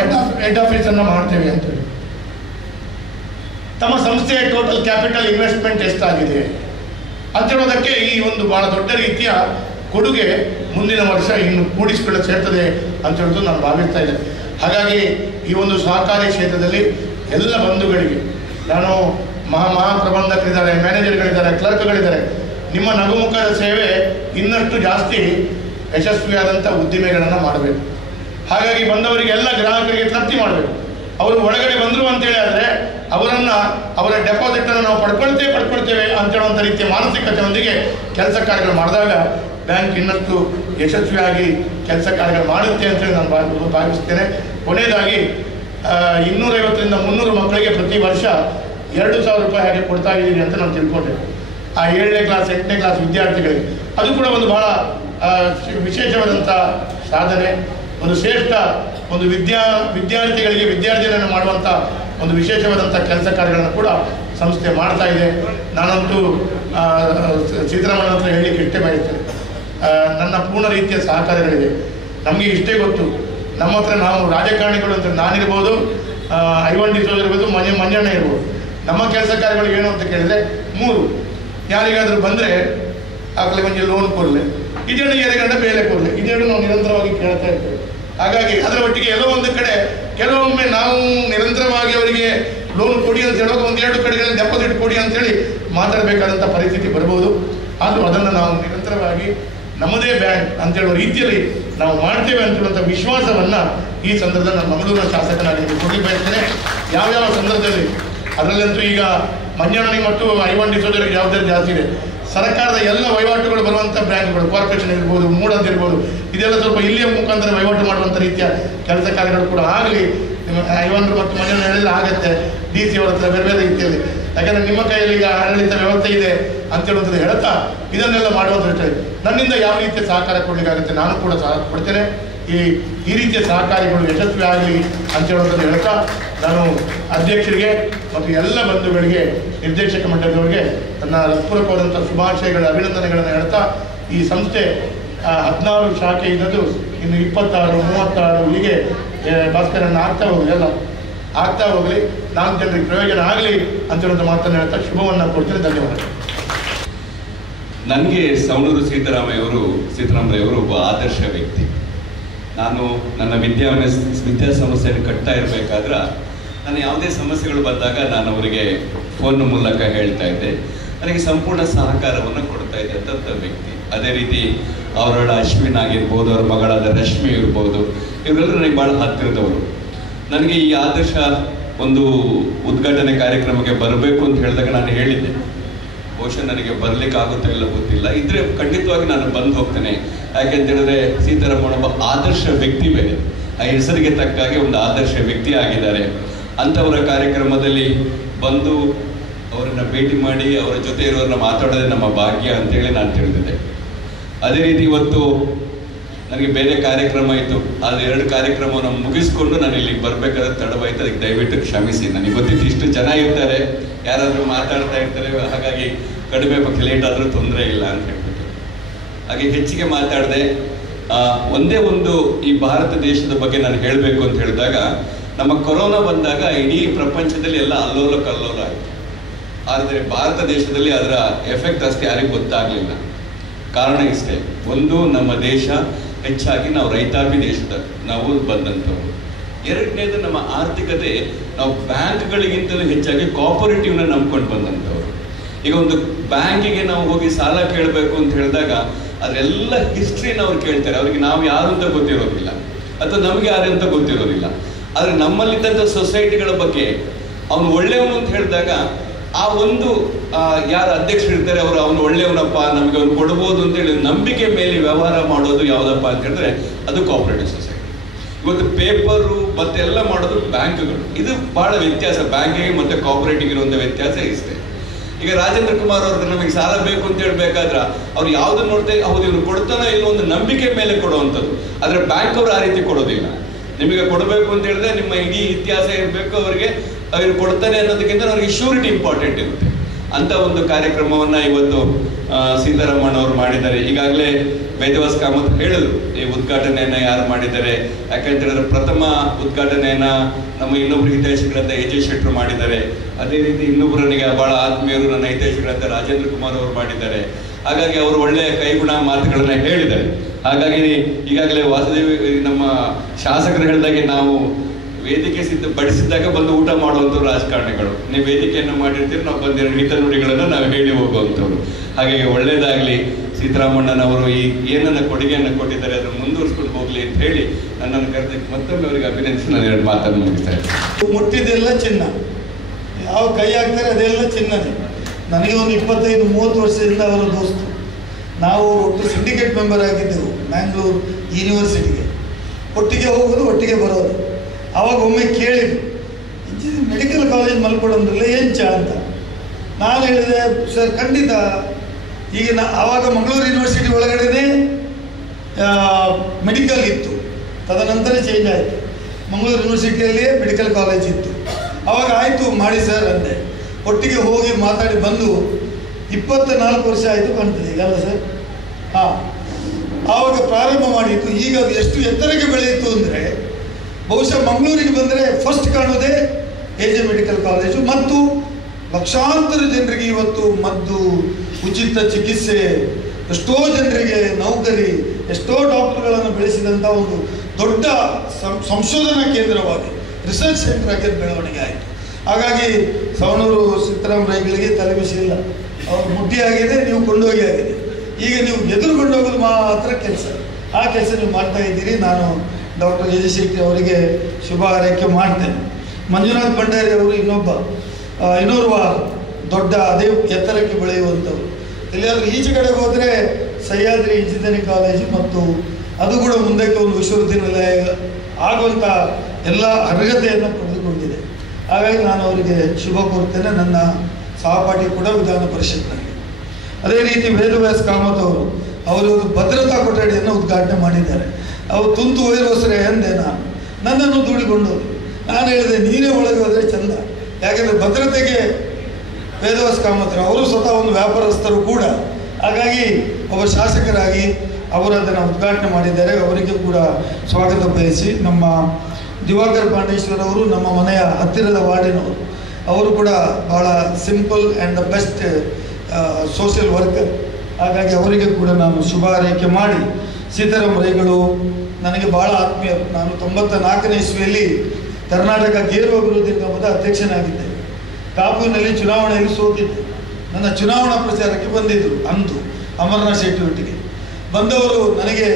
ಹೆಡ್ ಆಫೀಸನ್ನು ಮಾಡ್ತೇವೆ ಅಂತೇಳಿ. ತಮ್ಮ ಸಂಸ್ಥೆಯ ಟೋಟಲ್ ಕ್ಯಾಪಿಟಲ್ ಇನ್ವೆಸ್ಟ್ಮೆಂಟ್ ಎಷ್ಟಾಗಿದೆ ಅಂತ ಹೇಳೋದಕ್ಕೆ ಈ ಒಂದು ಬಹಳ ದೊಡ್ಡ ರೀತಿಯ ಕೊಡುಗೆ ಮುಂದಿನ ವರ್ಷ ಇನ್ನು ಕೂಡಿಸಿಕೊಳ್ಳ ಸೇರ್ತದೆ ಅಂತ ಹೇಳೋದು ನಾನು ಭಾವಿಸ್ತಾ ಇದ್ದೇನೆ. ಹಾಗಾಗಿ ಈ ಒಂದು ಸಹಕಾರಿ ಕ್ಷೇತ್ರದಲ್ಲಿ ಎಲ್ಲ ಬಂಧುಗಳಿಗೆ ನಾನು ಮಹಾಪ್ರಬಂಧಕರಿದ್ದಾರೆ, ಮ್ಯಾನೇಜರ್ಗಳಿದ್ದಾರೆ, ಕ್ಲರ್ಕ್ಗಳಿದ್ದಾರೆ, ನಿಮ್ಮ ನಗುಮುಖದ ಸೇವೆ ಇನ್ನಷ್ಟು ಜಾಸ್ತಿ ಯಶಸ್ವಿಯಾದಂಥ ಉದ್ದಿಮೆಗಳನ್ನು ಮಾಡಬೇಕು. ಹಾಗಾಗಿ ಬಂದವರಿಗೆ ಎಲ್ಲ ಗ್ರಾಹಕರಿಗೆ ತೃಪ್ತಿ ಮಾಡಬೇಕು. ಅವರು ಒಳಗಡೆ ಬಂದರು ಅಂತೇಳಿ ಆದರೆ ಅವರ ಡೆಪಾಸಿಟನ್ನು ನಾವು ಪಡ್ಕೊಳ್ತೇವೆ ಅಂತೇಳುವಂಥ ರೀತಿಯ ಮಾನಸಿಕತೆಯೊಂದಿಗೆ ಕೆಲಸ ಕಾರ್ಯಗಳು ಮಾಡಿದಾಗ ಬ್ಯಾಂಕ್ ಇನ್ನಷ್ಟು ಯಶಸ್ವಿಯಾಗಿ ಕೆಲಸ ಕಾರ್ಯಗಳು ಮಾಡುತ್ತೆ ಅಂತೇಳಿ ನಾನು ಭಾವಿಸ್ತೇನೆ. ಕೊನೆಯದಾಗಿ 250ರಿಂದ 300 ಮಕ್ಕಳಿಗೆ ಪ್ರತಿ ವರ್ಷ 2,000 ರೂಪಾಯಿ ಹಾಗೆ ಕೊಡ್ತಾ ಇದ್ದೀನಿ ಅಂತ ನಾನು ತಿಳ್ಕೊಂಡೆ. ಆ 7ನೇ ಕ್ಲಾಸ್ 8ನೇ ಕ್ಲಾಸ್ ವಿದ್ಯಾರ್ಥಿಗಳಿಗೆ ಅದು ಕೂಡ ಒಂದು ಬಹಳ ವಿಶೇಷವಾದಂಥ ಸಾಧನೆ, ಒಂದು ಶ್ರೇಷ್ಠ ಒಂದು ವಿದ್ಯಾರ್ಥಿಗಳಿಗೆ ವಿದ್ಯಾರ್ಜನೆಯನ್ನು ಮಾಡುವಂಥ ಒಂದು ವಿಶೇಷವಾದಂಥ ಕೆಲಸ ಕಾರ್ಯಗಳನ್ನು ಕೂಡ ಸಂಸ್ಥೆ ಮಾಡ್ತಾ ಇದೆ. ನಾನಂತೂ ಸಿದ್ದರಾಮಯ್ಯ ಹತ್ರ ಹೇಳಲಿಕ್ಕೆ ಇಷ್ಟೇ ಬಯಸ್ತೇನೆ, ನನ್ನ ಪೂರ್ಣ ರೀತಿಯ ಸಹಕಾರಗಳಿದೆ. ನಮಗೆ ಇಷ್ಟೇ ಗೊತ್ತು, ನಮ್ಮ ಹತ್ರ ನಾವು ರಾಜಕಾರಣಿಗಳು ಅಂತ ನಾನಿರ್ಬೋದು, ಐವನ್ ಡಿಸೋಜ್ ಇರ್ಬೋದು, ಮಂಜಣ್ಣ ಇರ್ಬೋದು. ನಮ್ಮ ಕೆಲಸ ಕಾರ್ಯಗಳು ಏನು ಅಂತ ಕೇಳಿದರೆ 3, ಯಾರಿಗಾದರೂ ಬಂದರೆ ಆಗಲೇ ಒಂದು ಲೋನ್ ಕೊಡಲಿ, ಇದನ್ನು 2 ಗಂಟೆ ಬೇಲೆ ಕೊಡಲಿ, ಇದೆರಡು ನಾವು ನಿರಂತರವಾಗಿ ಕೇಳ್ತಾ ಇರ್ತೇವೆ. ಹಾಗಾಗಿ ಅದರ ಒಟ್ಟಿಗೆ ಎಲ್ಲೋ ಒಂದು ಕಡೆ ಕೆಲವೊಮ್ಮೆ ನಾವು ನಿರಂತರವಾಗಿ ಅವರಿಗೆ ಲೋನ್ ಕೊಡಿ ಅಂತ ಹೇಳುವಾಗ 1-2 ಕಡೆಗಳಲ್ಲಿ ಡೆಪಾಸಿಟ್ ಕೊಡಿ ಅಂತೇಳಿ ಮಾತಾಡಬೇಕಾದಂಥ ಪರಿಸ್ಥಿತಿ ಬರ್ಬೋದು. ಆದರೂ ಅದನ್ನು ನಾವು ನಿರಂತರವಾಗಿ ನಮ್ಮದೇ ಬ್ಯಾಂಕ್ ಅಂತ ಹೇಳುವ ರೀತಿಯಲ್ಲಿ ನಾವು ಮಾಡ್ತೇವೆ ಅಂತ ಹೇಳುವಂಥ ವಿಶ್ವಾಸವನ್ನು ಈ ಸಂದರ್ಭದಲ್ಲಿ ನಾನು ಮಂಗಳೂರಿನ ಶಾಸಕನಾಗಿ ಕೊಡಲಿಕ್ಕೆ ಬಯಸ್ತೇನೆ. ಯಾವ್ಯಾವ ಸಂದರ್ಭದಲ್ಲಿ ಅದರಲ್ಲಂತೂ ಈಗ ಮಂಜಣ್ಣನಿಗೆ ಮತ್ತು ಐವನ್ ಡಿಸೋಜರಿಗೆ ಜವಾಬ್ದಾರಿ ಜಾಸ್ತಿ ಇದೆ. ಸರ್ಕಾರದ ಎಲ್ಲ ವಹಿವಾಟುಗಳು ಬರುವಂಥ ಬ್ಯಾಂಕ್ಗಳು, ಕಾರ್ಪೊರೇಷನ್ ಇರ್ಬೋದು, ಮೂಡಂತ ಇರ್ಬೋದು, ಇದೆಲ್ಲ ಸ್ವಲ್ಪ ಇಲ್ಲಿಯ ಮುಖಾಂತರ ವಹಿವಾಟು ಮಾಡುವಂಥ ರೀತಿಯ ಕೆಲಸ ಕಾರ್ಯಗಳು ಕೂಡ ಆಗಲಿ. ಐವನ್ರು ಮತ್ತು ಮಂಜಣ್ಣ ಹೇಳಿದ್ರೆ ಆಗತ್ತೆ, DC ಅವರ ಹತ್ರ ಬೇರೆ ಬೇರೆ ರೀತಿಯಲ್ಲಿ. ಯಾಕಂದರೆ ನಿಮ್ಮ ಕೈಯಲ್ಲಿ ಈಗ ಆಡಳಿತ ವ್ಯವಸ್ಥೆ ಇದೆ ಅಂತ ಹೇಳುವಂಥದ್ದು ಹೇಳ್ತಾ ಇದನ್ನೆಲ್ಲ ಮಾಡುವಂಥ ನನ್ನಿಂದ ಯಾವ ರೀತಿಯ ಸಹಕಾರ ಕೊಡಲಿಕ್ಕಾಗುತ್ತೆ ನಾನು ಕೂಡ ಸಹ ಕೊಡ್ತೇನೆ. ಈ ರೀತಿಯ ಸಹಕಾರಿಗಳು ಯಶಸ್ವಿ ಆಗಲಿ ಅಂತ ಹೇಳುವಂಥದ್ದು ಹೇಳ್ತಾ ನಾನು ಅಧ್ಯಕ್ಷರಿಗೆ ಮತ್ತು ಎಲ್ಲ ಬಂಧುಗಳಿಗೆ, ನಿರ್ದೇಶಕ ಮಂಡಳಿಯವರಿಗೆ ನನ್ನ ಹೃತ್ಪೂರ್ವಕವಾದಂಥ ಶುಭಾಶಯಗಳ ಅಭಿನಂದನೆಗಳನ್ನು ಹೇಳ್ತಾ, ಈ ಸಂಸ್ಥೆ 14 ಶಾಖೆ ಇದ್ದದ್ದು ಇನ್ನು 26, 36 ಹೀಗೆ ಭಾಸ್ಕರನ್ನು ಆಗ್ತಾ ಹೋಗಲಿ, 4 ಜನರಿಗೆ ಪ್ರಯೋಜನ ಆಗಲಿ ಅಂತ ಹೇಳುವಂಥ ಮಾತನ್ನು ಹೇಳ್ತಾ ಶುಭವನ್ನು ಕೊಡ್ತೇನೆ. ಧನ್ಯವಾದ. ನನಗೆ ಸವಣೂರು ಸಿದ್ದರಾಮಯ್ಯವರು ಒಬ್ಬ ಆದರ್ಶ ವ್ಯಕ್ತಿ. ನಾನು ನನ್ನ ವಿದ್ಯಾಸಂಸ್ಥೆಯನ್ನು ಕಟ್ತಾ ಇರಬೇಕಾದ್ರೆ ನಾನು ಯಾವುದೇ ಸಮಸ್ಯೆಗಳು ಬಂದಾಗ ನಾನು ಅವರಿಗೆ ಫೋನ್ ಮೂಲಕ ಹೇಳ್ತಾ ಇದ್ದೆ, ನನಗೆ ಸಂಪೂರ್ಣ ಸಹಕಾರವನ್ನು ಕೊಡ್ತಾ ಇದ್ದೆ ಅಂತ ವ್ಯಕ್ತಿ. ಅದೇ ರೀತಿ ಅವರ ಅಶ್ವಿನ್ ಆಗಿರ್ಬೋದು, ಅವರ ಮಗಳಾದ ರಶ್ಮಿ ಇರ್ಬೋದು, ಇವರೆಲ್ಲರೂ ನನಗೆ ಭಾಳ ಹತ್ತಿರದವರು. ನನಗೆ ಈ ಆದರ್ಶ ಒಂದು ಉದ್ಘಾಟನೆ ಕಾರ್ಯಕ್ರಮಕ್ಕೆ ಬರಬೇಕು ಅಂತ ಹೇಳಿದಾಗ ನಾನು ಹೇಳಿದ್ದೆ, ಬಹುಶಃ ನನಗೆ ಬರಲಿಕ್ಕೆ ಆಗುತ್ತಾ ಇಲ್ಲ ಗೊತ್ತಿಲ್ಲ, ಇದ್ರೆ ಖಂಡಿತವಾಗಿ ನಾನು ಬಂದು ಹೋಗ್ತೇನೆ. ಯಾಕೆಂತ ಹೇಳಿದ್ರೆ ಸೀತಾರಾಮಯ್ಯ ಒಬ್ಬ ಆದರ್ಶ ವ್ಯಕ್ತಿ ಬೇರೆ, ಆ ಹೆಸರಿಗೆ ತಕ್ಕಾಗೆ ಒಂದು ಆದರ್ಶ ವ್ಯಕ್ತಿ ಆಗಿದ್ದಾರೆ. ಅಂಥವರ ಕಾರ್ಯಕ್ರಮದಲ್ಲಿ ಬಂದು ಅವರನ್ನು ಭೇಟಿ ಮಾಡಿ ಅವರ ಜೊತೆ ಇರೋರನ್ನ ಮಾತಾಡೋದೇ ನಮ್ಮ ಭಾಗ್ಯ ಅಂತೇಳಿ ನಾನು ತಿಳಿದಿದ್ದೆ. ಅದೇ ರೀತಿ ಇವತ್ತು ನನಗೆ ಬೇರೆ ಕಾರ್ಯಕ್ರಮ ಇತ್ತು. ಅದು 2 ಕಾರ್ಯಕ್ರಮವನ್ನು ಮುಗಿಸ್ಕೊಂಡು ನಾನು ಇಲ್ಲಿಗೆ ಬರಬೇಕಾದ್ರೆ ತಡವಾಯ್ತು, ಅದಕ್ಕೆ ದಯವಿಟ್ಟು ಕ್ಷಮಿಸಿ. ನನಗೆ ಗೊತ್ತಿತ್ತು ಇಷ್ಟು ಜನ ಇರ್ತಾರೆ, ಯಾರಾದರೂ ಮಾತಾಡ್ತಾ ಇರ್ತಾರೆ, ಹಾಗಾಗಿ ಕಡಿಮೆ ಪಕ್ಷ ಲೇಟ್ ಆದರೂ ತೊಂದರೆ ಇಲ್ಲ ಅಂತ ಹೇಳ್ಬಿಟ್ಟು ಹಾಗೆ ಹೆಚ್ಚಿಗೆ ಮಾತಾಡಿದೆ. ಒಂದೇ ಒಂದು ಈ ಭಾರತ ದೇಶದ ಬಗ್ಗೆ ನಾನು ಹೇಳಬೇಕು ಅಂತ ಹೇಳಿದಾಗ, ನಮ್ಮ ಕೊರೋನಾ ಬಂದಾಗ ಇಡೀ ಪ್ರಪಂಚದಲ್ಲಿ ಎಲ್ಲ ಅಲ್ಲೋಲ ಕಲ್ಲೋಲ ಆಯಿತು. ಆದರೆ ಭಾರತ ದೇಶದಲ್ಲಿ ಅದರ ಎಫೆಕ್ಟ್ ಅಷ್ಟೇ ಯಾರಿಗೂ ಗೊತ್ತಾಗಲಿಲ್ಲ. ಕಾರಣ ಇಷ್ಟೇ, ಒಂದು ನಮ್ಮ ದೇಶ ಹೆಚ್ಚಾಗಿ ನಾವು ರೈತಾಪಿ ದೇಶದ ನಾವು ಬಂದಂಥವ್ರು. ಎರಡನೇದು ನಮ್ಮ ಆರ್ಥಿಕತೆ ನಾವು ಬ್ಯಾಂಕ್ಗಳಿಗಿಂತಲೂ ಹೆಚ್ಚಾಗಿ ಕೋಆಪರೇಟಿವ್ನ ನಂಬ್ಕೊಂಡು ಬಂದಂಥವ್ರು. ಈಗ ಒಂದು ಬ್ಯಾಂಕಿಗೆ ನಾವು ಹೋಗಿ ಸಾಲ ಕೇಳಬೇಕು ಅಂತ ಹೇಳಿದಾಗ ಅದರೆಲ್ಲ ಹಿಸ್ಟ್ರಿನ ಅವ್ರು ಕೇಳ್ತಾರೆ. ಅವ್ರಿಗೆ ನಾವು ಯಾರು ಅಂತ ಗೊತ್ತಿರೋದಿಲ್ಲ ಅಥವಾ ನಮಗೆ ಯಾರು ಅಂತ ಗೊತ್ತಿರೋದಿಲ್ಲ. ಆದರೆ ನಮ್ಮಲ್ಲಿದ್ದಂಥ ಸೊಸೈಟಿಗಳ ಬಗ್ಗೆ ಅವನು ಒಳ್ಳೆಯವನು ಅಂತ ಹೇಳಿದಾಗ ಆ ಒಂದು ಯಾರು ಅಧ್ಯಕ್ಷರು ಇರ್ತಾರೆ ಅವರು ಅವನು ಒಳ್ಳೆಯವನಪ್ಪ, ನಮಗೆ ಅವನು ಕೊಡ್ಬೋದು ಅಂತೇಳಿ ನಂಬಿಕೆ ಮೇಲೆ ವ್ಯವಹಾರ ಮಾಡೋದು ಯಾವುದಪ್ಪ ಅಂತ ಹೇಳಿದ್ರೆ ಅದು ಕೋಆಪರೇಟಿವ್ ಸೊಸೈಟಿ. ಇವತ್ತು ಪೇಪರು ಮತ್ತೆಲ್ಲ ಮಾಡೋದು ಬ್ಯಾಂಕ್ಗಳು. ಇದು ಬಹಳ ವ್ಯತ್ಯಾಸ, ಬ್ಯಾಂಕಿಗೆ ಮತ್ತು ಕೋಆಪರೇಟಿವ್ ಇರುವಂಥ ವ್ಯತ್ಯಾಸ ಇಷ್ಟೇ. ಈಗ ರಾಜೇಂದ್ರ ಕುಮಾರ್ ಅವ್ರಿಗೆ ನಮಗೆ ಸಾಲ ಬೇಕು ಅಂತ ಹೇಳ್ಬೇಕಾದ್ರೆ ಅವ್ರು ಯಾವ್ದನ್ನ ನೋಡ್ತಾ ಹೌದು ಇವ್ರು ಕೊಡ್ತಾನೋ ಇಲ್ಲೋ ಒಂದು ನಂಬಿಕೆ ಮೇಲೆ ಕೊಡುವಂಥದ್ದು. ಆದರೆ ಬ್ಯಾಂಕ್ ಅವರು ಆ ರೀತಿ ಕೊಡೋದಿಲ್ಲ. ನಿಮಗೆ ಕೊಡಬೇಕು ಅಂತ ಹೇಳಿದ್ರೆ ನಿಮ್ಮ ಇಡೀ ಇತಿಹಾಸ ಇರಬೇಕು, ಅವರಿಗೆ ಅವ್ರು ಕೊಡ್ತಾನೆ ಅನ್ನೋದಕ್ಕಿಂತ ಅವ್ರಿಗೆ ಶ್ಯೂರಿಟಿ ಇಂಪಾರ್ಟೆಂಟ್ ಇರುತ್ತೆ. ಅಂತ ಒಂದು ಕಾರ್ಯಕ್ರಮವನ್ನು ಇವತ್ತು ಸೀತಾರಾಮನ್ ಅವರು ಮಾಡಿದ್ದಾರೆ. ಈಗಾಗಲೇ ವೇದವಾಸ್ ಕಾಮತ್ ಹೇಳಿದ್ರು ಈ ಉದ್ಘಾಟನೆಯನ್ನು ಯಾರು ಮಾಡಿದ್ದಾರೆ. ಯಾಕಂತ ಹೇಳಿದ್ರೆ ಪ್ರಥಮ ಉದ್ಘಾಟನೆಯನ್ನು ನಮ್ಮ ಇನ್ನೊಬ್ರು ಹಿತೈಷಿಗಳಂತ ಎ ಜೆ ಶೆಟ್ಟರು ಮಾಡಿದ್ದಾರೆ. ಅದೇ ರೀತಿ ಇನ್ನೊಬ್ರು ನನಗೆ ಬಹಳ ಆತ್ಮೀಯರು ನನ್ನ ಹಿತೈಷಿಗಳಂತ ರಾಜೇಂದ್ರ ಕುಮಾರ್ ಅವರು ಮಾಡಿದ್ದಾರೆ. ಹಾಗಾಗಿ ಅವರು ಒಳ್ಳೆಯ ಕೈಗುಣ ಮಾತುಗಳನ್ನ ಹೇಳಿದ್ದಾರೆ. ಹಾಗಾಗಿ ಈಗಾಗಲೇ ವಾಸುದೇವಿ ನಮ್ಮ ಶಾಸಕರು ಹೇಳಿದಾಗೆ ನಾವು ವೇದಿಕೆ ಬಡಿಸಿದಾಗ ಬಂದು ಊಟ ಮಾಡುವಂಥ ರಾಜಕಾರಣಿಗಳು. ನೀವು ವೇದಿಕೆಯನ್ನು ಮಾಡಿರ್ತೀರಿ, ನಾವು ಬಂದಿರೋ ಹಿತ ನುಡಿಗಳನ್ನು ನಾವು ಹೇಳಿ ಹೋಗುವಂಥವ್ರು. ಹಾಗಾಗಿ ಒಳ್ಳೇದಾಗಲಿ. ಸೀತಾರಾಮಣ್ಣನವರು ಈ ಏನನ್ನ ಕೊಡುಗೆಯನ್ನು ಕೊಟ್ಟಿದ್ದಾರೆ ಅದನ್ನು ಮುಂದುವರಿಸ್ಕೊಂಡು ಹೋಗ್ಲಿ ಅಂತ ಹೇಳಿ ನನ್ನನ್ನು ಕರೆದಕ್ಕೆ ಮತ್ತೊಮ್ಮೆ ಅವರಿಗೆ ಅಭಿನಂದಿಸಿ ನಾನು 2 ಮಾತನ್ನು ಮುಗಿಸ್ತಾ ಇದ್ದೀನಿ. ಮುಟ್ಟಿದೆಲ್ಲ ಚಿನ್ನ, ಯಾವ ಕೈ ಹಾಕ್ತಾರೆ ಅದೆಲ್ಲ ಚಿನ್ನನೇ. ನನಗೆ ಒಂದು 25-30 ವರ್ಷದಿಂದ ಅವರ ದೋಸ್ತು. ನಾವು ಒಟ್ಟು ಸಿಂಡಿಕೇಟ್ ಮೆಂಬರ್ ಆಗಿದ್ದೆವು ಮ್ಯಾಂಗ್ಳೂರು ಯೂನಿವರ್ಸಿಟಿಗೆ. ಒಟ್ಟಿಗೆ ಹೋಗೋದು, ಒಟ್ಟಿಗೆ ಬರೋದು. ಆವಾಗ ಒಮ್ಮೆ ಕೇಳಿದ್ರು, ಮೆಡಿಕಲ್ ಕಾಲೇಜ್ ಮಲ್ಕೊಡೋದ್ರಲ್ಲ ಎಂಚ ಅಂತ. ನಾನು ಹೇಳಿದೆ, ಸರ್ ಖಂಡಿತ. ಈಗ ಆವಾಗ ಮಂಗಳೂರು ಯೂನಿವರ್ಸಿಟಿ ಒಳಗಡೆನೇ ಮೆಡಿಕಲ್ ಇತ್ತು, ತದನಂತರ ಚೇಂಜ್ ಆಯಿತು. ಮಂಗಳೂರು ಯೂನಿವರ್ಸಿಟಿಯಲ್ಲಿಯೇ ಮೆಡಿಕಲ್ ಕಾಲೇಜ್ ಇತ್ತು. ಆವಾಗ ಆಯಿತು ಮಾಡಿ ಸರ್ ಅಂದೆ. ಒಟ್ಟಿಗೆ ಹೋಗಿ ಮಾತಾಡಿ ಬಂದು 24 ವರ್ಷ ಆಯಿತು ಕಾಣ್ತದೆ ಈಗಲ್ಲ ಸರ್. ಹಾಂ, ಆವಾಗ ಪ್ರಾರಂಭ ಮಾಡಿತ್ತು. ಈಗ ಅದು ಎಷ್ಟು ಎತ್ತರಕ್ಕೆ ಬೆಳೆಯಿತು ಅಂದರೆ ಬಹುಶಃ ಮಂಗಳೂರಿಗೆ ಬಂದರೆ ಫಸ್ಟ್ ಕಾಣೋದೇ ಎ ಜೆ ಮೆಡಿಕಲ್ ಕಾಲೇಜು. ಮತ್ತು ಲಕ್ಷಾಂತರ ಜನರಿಗೆ ಇವತ್ತು ಮದ್ದು, ಉಚಿತ ಚಿಕಿತ್ಸೆ, ಎಷ್ಟೋ ಜನರಿಗೆ ನೌಕರಿ, ಎಷ್ಟೋ ಡಾಕ್ಟರ್ಗಳನ್ನು ಬೆಳೆಸಿದಂಥ ಒಂದು ದೊಡ್ಡ ಸಂಶೋಧನಾ ಕೇಂದ್ರವಾಗಿ ರಿಸರ್ಚ್ ಸೆಂಟರ್ ಆಗಿ ಬೆಳವಣಿಗೆ ಆಯಿತು. ಹಾಗಾಗಿ ಸವಣೂರು ಸಿದ್ದರಾಮಯ್ಯಗಳಿಗೆ ತಲೆಬಿಸಿ ಇಲ್ಲ. ಅವ್ರು ಮುಟ್ಟಿ ಆಗಿದೆ, ನೀವು ಕೊಂಡೋಗಿ ಆಗಿದೆ. ಈಗ ನೀವು ಎದುರುಕೊಂಡು ಹೋಗೋದು ಮಾತ್ರ ಕೆಲಸ. ಆ ಕೆಲಸ ನೀವು ಮಾಡ್ತಾ ಇದ್ದೀರಿ. ನಾನು ಡಾಕ್ಟರ್ ಎ ಜೆ ಶೆಟ್ಟಿ ಅವರಿಗೆ ಶುಭ ಹಾರೈಕೆ ಮಾಡ್ತೇನೆ. ಮಂಜುನಾಥ್ ಭಂಡಾರಿ ಅವರು ಇನ್ನೋರ್ವ ದೊಡ್ಡ ಅದೇ ಎತ್ತರಕ್ಕೆ ಬೆಳೆಯುವಂಥವ್ರು. ಎಲ್ಲಿಯಾದರೂ ಈಚೆ ಕಡೆಗೆ ಹೋದರೆ ಸಹ್ಯಾದ್ರಿ ಇಂಜಿನಿಯರಿಂಗ್ ಕಾಲೇಜು ಮತ್ತು ಅದು ಕೂಡ ಮುಂದಕ್ಕೆ ಒಂದು ವಿಶ್ವವಿದ್ಯಾನಿಲಯ ಆಗುವಂಥ ಎಲ್ಲ ಅರ್ಹತೆಯನ್ನು ಪಡೆದುಕೊಂಡಿದೆ. ಹಾಗಾಗಿ ನಾನು ಅವರಿಗೆ ಶುಭ ಕೋರ್ತೇನೆ. ನನ್ನ ಸಹಪಾಠಿ ಕೂಡ ವಿಧಾನ ಪರಿಷತ್ನಲ್ಲಿ. ಅದೇ ರೀತಿ ವೇದವ್ಯಾಸ್ ಕಾಮತ್ ಅವರು ಭದ್ರತಾ ಕೊಠಡಿಯನ್ನು ಉದ್ಘಾಟನೆ ಮಾಡಿದ್ದಾರೆ. ಅವರು ತುಂತು ವೈರೋಸರೆ ಎಂದೆ. ನನ್ನನ್ನು ದೂಡಿಕೊಂಡು ನಾನು ಹೇಳಿದೆ, ನೀನೇ ಒಳಗೆ ಹೋದರೆ ಚಂದ. ಯಾಕೆಂದರೆ ಭದ್ರತೆಗೆ ವೇದವ್ಯಾಸ್ ಕಾಮತ್ ಅವರು ಸ್ವತಃ ಒಂದು ವ್ಯಾಪಾರಸ್ಥರು ಕೂಡ. ಹಾಗಾಗಿ ಒಬ್ಬ ಶಾಸಕರಾಗಿ ಅವರು ಅದನ್ನು ಉದ್ಘಾಟನೆ ಮಾಡಿದ್ದಾರೆ. ಅವರಿಗೆ ಕೂಡ ಸ್ವಾಗತ ಬಯಸಿ, ನಮ್ಮ ದಿವಾಕರ್ ಪಾಂಡೇಶ್ವರ್ ಅವರು ನಮ್ಮ ಮನೆಯ ಹತ್ತಿರದ ವಾರ್ಡಿನವರು, ಅವರು ಕೂಡ ಭಾಳ simple and the best social worker. ಹಾಗಾಗಿ ಅವರಿಗೆ ಕೂಡ ನಾನು ಶುಭ ಹಾರೈಕೆ ಮಾಡಿ, ಸೀತಾರಾಮಯ್ಯಗಳು ನನಗೆ ಭಾಳ ಆತ್ಮೀಯರು. ನಾನು 94ನೇ ಇಸ್ವಿಯಲ್ಲಿ ಕರ್ನಾಟಕ ಗೇರು ಅಭಿವೃದ್ಧಿ ನಿಗಮದ ಅಧ್ಯಕ್ಷನಾಗಿದ್ದೆ. ಕಾಪುವಿನಲ್ಲಿ ಚುನಾವಣೆಯಲ್ಲಿ ಸೋತಿದ್ದೆ. ನನ್ನ ಚುನಾವಣಾ ಪ್ರಚಾರಕ್ಕೆ ಬಂದಿದ್ದರು. ಅಂದು ಅಮರನಾಥ್ ಶೆಟ್ಟಿ ಒಟ್ಟಿಗೆ ಬಂದವರು ನನಗೆ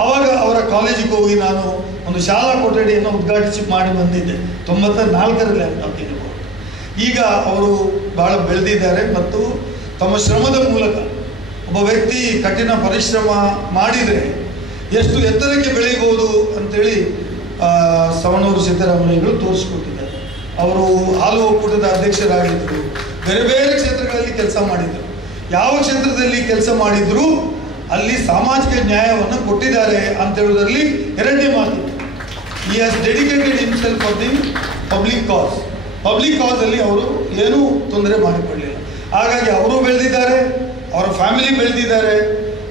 ಆವಾಗ ಅವರ ಕಾಲೇಜಿಗೆ ಹೋಗಿ ನಾನು ಒಂದು ಶಾಲಾ ಕೊಠಡಿಯನ್ನು ಉದ್ಘಾಟಿಸಿ ಮಾಡಿ ಬಂದಿದ್ದೆ. 94ರಲ್ಲಿ ಅಂತ. ಈಗ ಅವರು ಭಾಳ ಬೆಳೆದಿದ್ದಾರೆ ಮತ್ತು ತಮ್ಮ ಶ್ರಮದ ಮೂಲಕ ಒಬ್ಬ ವ್ಯಕ್ತಿ ಕಠಿಣ ಪರಿಶ್ರಮ ಮಾಡಿದರೆ ಎಷ್ಟು ಎತ್ತರಕ್ಕೆ ಬೆಳೀಬೋದು ಅಂತೇಳಿ ಸವಣೂರು ಸಿದ್ದರಾಮಯ್ಯಗಳು ತೋರಿಸ್ಕೊಟ್ಟಿದ್ದಾರೆ. ಅವರು ಹಾಲು ಒಕ್ಕೂಟದ ಅಧ್ಯಕ್ಷರಾಗಿದ್ದರು. ಬೇರೆ ಬೇರೆ ಕ್ಷೇತ್ರಗಳಲ್ಲಿ ಕೆಲಸ ಮಾಡಿದರು. ಯಾವ ಕ್ಷೇತ್ರದಲ್ಲಿ ಕೆಲಸ ಮಾಡಿದರೂ ಅಲ್ಲಿ ಸಾಮಾಜಿಕ ನ್ಯಾಯವನ್ನು ಕೊಟ್ಟಿದ್ದಾರೆ ಅಂತ ಹೇಳುವುದರಲ್ಲಿ ಎರಡನೇ ಮಾತು. He has dedicated himself for the public cause ಅಲ್ಲಿ ಅವರು ಏನೂ ತೊಂದರೆ ಮಾಡಿಕೊಳ್ಳಲಿಲ್ಲ. ಹಾಗಾಗಿ ಅವರು ಬೆಳೆದಿದ್ದಾರೆ, ಅವರ ಫ್ಯಾಮಿಲಿ ಬೆಳೆದಿದ್ದಾರೆ,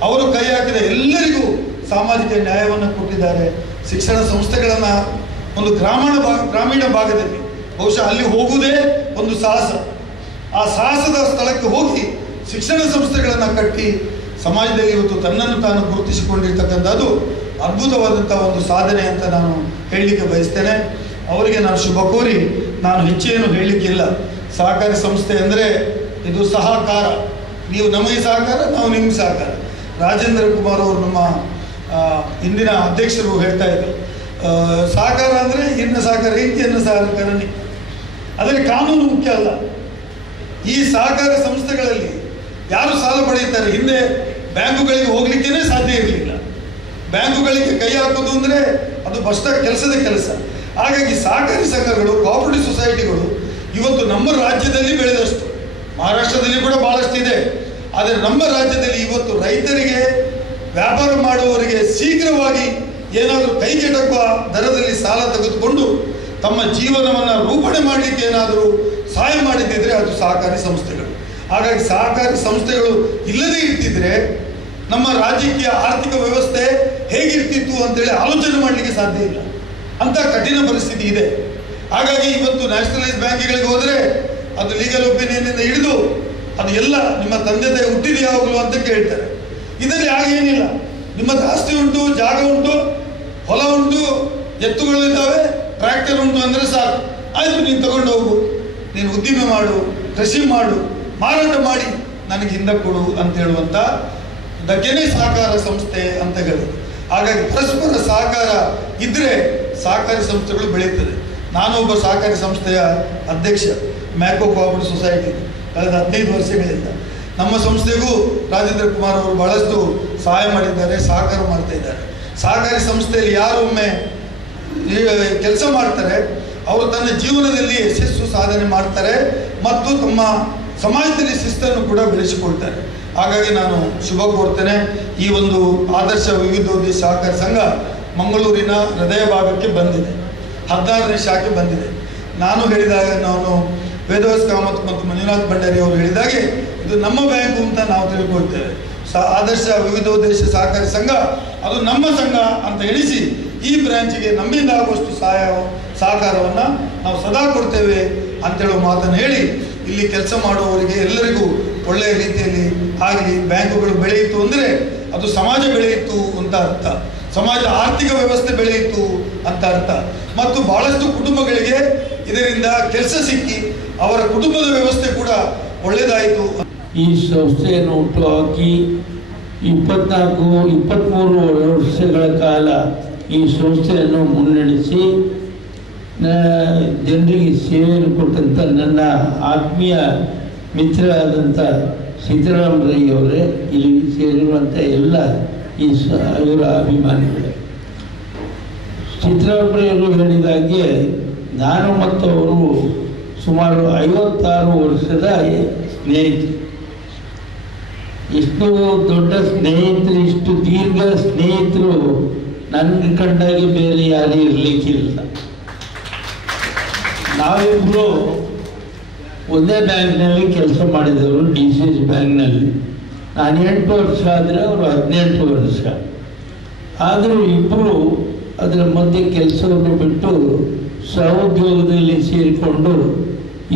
ಅವರು ಕೈ ಹಾಕಿದ ಎಲ್ಲರಿಗೂ ಸಾಮಾಜಿಕ ನ್ಯಾಯವನ್ನು ಕೊಟ್ಟಿದ್ದಾರೆ. ಶಿಕ್ಷಣ ಸಂಸ್ಥೆಗಳನ್ನು ಒಂದು ಗ್ರಾಮೀಣ ಭಾಗದಲ್ಲಿ ಬಹುಶಃ ಅಲ್ಲಿ ಹೋಗುವುದೇ ಒಂದು ಸಾಹಸ. ಆ ಸಾಹಸದ ಸ್ಥಳಕ್ಕೆ ಹೋಗಿ ಶಿಕ್ಷಣ ಸಂಸ್ಥೆಗಳನ್ನು ಕಟ್ಟಿ ಸಮಾಜದಲ್ಲಿ ಇವತ್ತು ತನ್ನನ್ನು ತಾನು ಗುರುತಿಸಿಕೊಂಡಿರ್ತಕ್ಕಂಥದ್ದು ಅದ್ಭುತವಾದಂಥ ಒಂದು ಸಾಧನೆ ಅಂತ ನಾನು ಹೇಳಲಿಕ್ಕೆ ಬಯಸ್ತೇನೆ. ಅವರಿಗೆ ನಾನು ಶುಭ ಕೋರಿ ನಾನು ಹೆಚ್ಚೇನು ಹೇಳಲಿಕ್ಕಿಲ್ಲ. ಸಹಕಾರಿ ಸಂಸ್ಥೆ ಅಂದರೆ ಇದು ಸಹಕಾರ, ನೀವು ನಮಗೆ ಸಹಕಾರ, ನಾವು ನಿಮಗೆ ಸಹಕಾರ. ರಾಜೇಂದ್ರ ಕುಮಾರ್ ಅವರು ನಮ್ಮ ಇಂದಿನ ಅಧ್ಯಕ್ಷರು ಹೇಳ್ತಾ ಇದ್ರು, ಸಹಕಾರ ಅಂದರೆ ಇನ್ನ ಸಹಕಾರ ರೀತಿಯನ್ನು ಸಹಕಾರನೇ, ಆದರೆ ಕಾನೂನು ಮುಖ್ಯ ಅಲ್ಲ. ಈ ಸಹಕಾರ ಸಂಸ್ಥೆಗಳಲ್ಲಿ ಯಾರು ಸಾಲ ಪಡೆಯುತ್ತಾರೆ, ಹಿಂದೆ ಬ್ಯಾಂಕುಗಳಿಗೆ ಹೋಗ್ಲಿಕ್ಕೇ ಸಾಧ್ಯ ಇರಲಿಲ್ಲ. ಬ್ಯಾಂಕುಗಳಿಗೆ ಕೈ ಹಾಕೋದು ಅಂದರೆ ಅದು ಬಷ್ಟ ಕೆಲಸದ ಕೆಲಸ. ಹಾಗಾಗಿ ಸಹಕಾರಿ ಸಂಘಗಳು, ಕೋಆಪರೇಟಿವ್ ಸೊಸೈಟಿಗಳು ಇವತ್ತು ನಮ್ಮ ರಾಜ್ಯದಲ್ಲಿ ಬೆಳೆದಷ್ಟು, ಮಹಾರಾಷ್ಟ್ರದಲ್ಲಿ ಕೂಡ ಬಹಳಷ್ಟಿದೆ, ಆದರೆ ನಮ್ಮ ರಾಜ್ಯದಲ್ಲಿ ಇವತ್ತು ರೈತರಿಗೆ, ವ್ಯಾಪಾರ ಮಾಡುವವರಿಗೆ ಶೀಘ್ರವಾಗಿ ಏನಾದರೂ ಕೈಗೆಟಕುವ ದರದಲ್ಲಿ ಸಾಲ ತೆಗೆದುಕೊಂಡು ತಮ್ಮ ಜೀವನವನ್ನು ರೂಪಣೆ ಮಾಡಲಿಕ್ಕೆ ಏನಾದರೂ ಸಹಾಯ ಮಾಡಿದ್ದಿದ್ರೆ ಅದು ಸಹಕಾರಿ ಸಂಸ್ಥೆಗಳು. ಹಾಗಾಗಿ ಸಹಕಾರಿ ಸಂಸ್ಥೆಗಳು ಇಲ್ಲದೇ ಇರ್ತಿದ್ರೆ ನಮ್ಮ ರಾಜ್ಯಕ್ಕೆ ಆರ್ಥಿಕ ವ್ಯವಸ್ಥೆ ಹೇಗಿರ್ತಿತ್ತು ಅಂತೇಳಿ ಆಲೋಚನೆ ಮಾಡಲಿಕ್ಕೆ ಸಾಧ್ಯ ಇಲ್ಲ. ಅಂತ ಕಠಿಣ ಪರಿಸ್ಥಿತಿ ಇದೆ. ಹಾಗಾಗಿ ಇವತ್ತು ನ್ಯಾಷನಲೈಸ್ ಬ್ಯಾಂಕ್ಗಳಿಗೆ ಹೋದರೆ ಅದು ಲೀಗಲ್ ಒಪಿನಿಯನ್ನಿಂದ ಹಿಡಿದು ಅದು ಎಲ್ಲ ನಿಮ್ಮ ತಂದೆ ತಾಯಿ ಹುಟ್ಟಿದೆಯಾಗಲು ಅಂತ ಕೇಳ್ತಾರೆ. ಇದರಲ್ಲಿ ಹಾಗೇನಿಲ್ಲ, ನಿಮ್ಮದು ಆಸ್ತಿ ಉಂಟು, ಜಾಗ ಉಂಟು, ಹೊಲ ಉಂಟು, ಎತ್ತುಗಳು ಇದ್ದಾವೆ, ಟ್ರ್ಯಾಕ್ಟರ್ ಉಂಟು ಅಂದರೆ ಸಾಕು, ಆಯಿತು ನೀನು ತಗೊಂಡು ಹೋಗು, ನೀನು ಉದ್ದಿಮೆ ಮಾಡು, ಕೃಷಿ ಮಾಡು, ಮಾರಾಟ ಮಾಡಿ ನನಗೆ ಹಿಂದೆ ಕೊಡು ಅಂತ ಹೇಳುವಂಥ ಅದಕ್ಕೇನೆ ಸಹಕಾರ ಸಂಸ್ಥೆ ಅಂತ ಹೇಳೋದು. ಹಾಗಾಗಿ ಪರಸ್ಪರ ಸಹಕಾರ ಇದ್ದರೆ ಸಹಕಾರಿ ಸಂಸ್ಥೆಗಳು ಬೆಳೆಯುತ್ತದೆ. ನಾನು ಒಬ್ಬ ಸಹಕಾರಿ ಸಂಸ್ಥೆಯ ಅಧ್ಯಕ್ಷ, ಮ್ಯಾಕೋ ಕೋಆಪರೇಟಿವ್ ಸೊಸೈಟಿ, ಕಳೆದ 15 ವರ್ಷಗಳಿಂದ. ನಮ್ಮ ಸಂಸ್ಥೆಗೂ ರಾಜೇಂದ್ರ ಕುಮಾರ್ ಅವರು ಬಹಳಷ್ಟು ಸಹಾಯ ಮಾಡಿದ್ದಾರೆ, ಸಹಕಾರ ಮಾಡ್ತಾ ಇದ್ದಾರೆ. ಸಹಕಾರಿ ಸಂಸ್ಥೆಯಲ್ಲಿ ಯಾರು ಒಮ್ಮೆ ಕೆಲಸ ಮಾಡ್ತಾರೆ ಅವರು ತನ್ನ ಜೀವನದಲ್ಲಿ ಯಶಸ್ಸು ಸಾಧನೆ ಮಾಡ್ತಾರೆ ಮತ್ತು ತಮ್ಮ ಸಮಾಜದಲ್ಲಿ ಶಿಸ್ತನ್ನು ಕೂಡ ಬೆಳೆಸಿಕೊಳ್ತಾರೆ. ಹಾಗಾಗಿ ನಾನು ಶುಭ ಕೋರ್ತೇನೆ. ಈ ಒಂದು ಆದರ್ಶ ವಿವಿಧೋದ್ದೇಶ ಸಹಕಾರಿ ಸಂಘ ಮಂಗಳೂರಿನ ಹೃದಯ ಭಾಗಕ್ಕೆ ಬಂದಿದೆ, 16ನೇ ಶಾಖೆ ಬಂದಿದೆ. ನಾನು ಹೇಳಿದಾಗ, ನಾನು ವೇದವ್ಯಾಸ ಕಾಮತ್ ಮತ್ತು ಮಂಜುನಾಥ್ ಭಂಡಾರಿ ಅವರು ಹೇಳಿದಾಗೆ ಇದು ನಮ್ಮ ಬ್ಯಾಂಕು ಅಂತ ನಾವು ತಿಳ್ಕೊಳ್ತೇವೆ. ಆದರ್ಶ ವಿವಿಧೋದ್ದೇಶ ಸಹಕಾರಿ ಸಂಘ ಅದು ನಮ್ಮ ಸಂಘ ಅಂತ ಎಣಿಸಿ ಈ ಬ್ರಾಂಚಿಗೆ ನಮ್ಮಿಂದ ಆಗುವಷ್ಟು ಸಹಕಾರವನ್ನು ನಾವು ಸದಾ ಕೊಡ್ತೇವೆ ಅಂತೇಳುವ ಮಾತನ್ನು ಹೇಳಿ, ಇಲ್ಲಿ ಕೆಲಸ ಮಾಡುವವರಿಗೆ ಎಲ್ಲರಿಗೂ ಒಳ್ಳೆಯ ರೀತಿಯಲ್ಲಿ ಆಗಲಿ. ಬ್ಯಾಂಕುಗಳು ಬೆಳೆಯಿತು ಅಂದರೆ ಅದು ಸಮಾಜ ಬೆಳೆಯಿತು ಅಂತ ಅರ್ಥ, ಸಮಾಜ ಆರ್ಥಿಕ ವ್ಯವಸ್ಥೆ ಬೆಳೆಯಿತು ಅಂತ ಅರ್ಥ. ಮತ್ತು ಬಹಳಷ್ಟು ಕುಟುಂಬಗಳಿಗೆ ಇದರಿಂದ ಕೆಲಸ ಸಿಕ್ಕಿ ಅವರ ಕುಟುಂಬದ ವ್ಯವಸ್ಥೆ ಕೂಡ ಒಳ್ಳೆಯದಾಯಿತು. ಈ ಸಂಸ್ಥೆಯನ್ನು ಹುಟ್ಟುಹಾಕಿ 23 ವರ್ಷಗಳ ಕಾಲ ಈ ಸಂಸ್ಥೆಯನ್ನು ಮುನ್ನಡೆಸಿ ಜನರಿಗೆ ಸೇವೆಯನ್ನು ಕೊಟ್ಟಂಥ ನನ್ನ ಆತ್ಮೀಯ ಮಿತ್ರರಾದಂಥ ಸಿದ್ದರಾಮ ರೈ ಅವರೇ, ಇಲ್ಲಿ ಸೇರಿರುವಂಥ ಎಲ್ಲ ಇವರ ಅಭಿಮಾನಿಗಳೇ. ಸಿದ್ದರಾಮ ರೈ ಅವರು ಹೇಳಿದಾಗೆ ನಾನು ಮತ್ತು ಅವರು ಸುಮಾರು 56 ವರ್ಷದ ಸ್ನೇಹಿತರು. ಇಷ್ಟು ದೊಡ್ಡ ಸ್ನೇಹಿತರು, ಇಷ್ಟು ದೀರ್ಘ ಸ್ನೇಹಿತರು ನನಗೆ ಕಂಡಾಗೆ ಬೇರೆ ಯಾರೂ ಇರಲಿಕ್ಕಿಲ್ಲ. ನಾವಿಬ್ಬರು ಒಂದೇ ಬ್ಯಾಂಕ್ನಲ್ಲಿ ಕೆಲಸ ಮಾಡಿದವರು, DCS ಬ್ಯಾಂಕ್ನಲ್ಲಿ. ನಾನು 8 ವರ್ಷ ಆದರೆ ಅವರು 18 ವರ್ಷ. ಆದರೂ ಇಬ್ಬರು ಅದರ ಮಧ್ಯೆ ಕೆಲಸವನ್ನು ಬಿಟ್ಟು ಸಹೋದ್ಯೋಗದಲ್ಲಿ ಸೇರಿಕೊಂಡು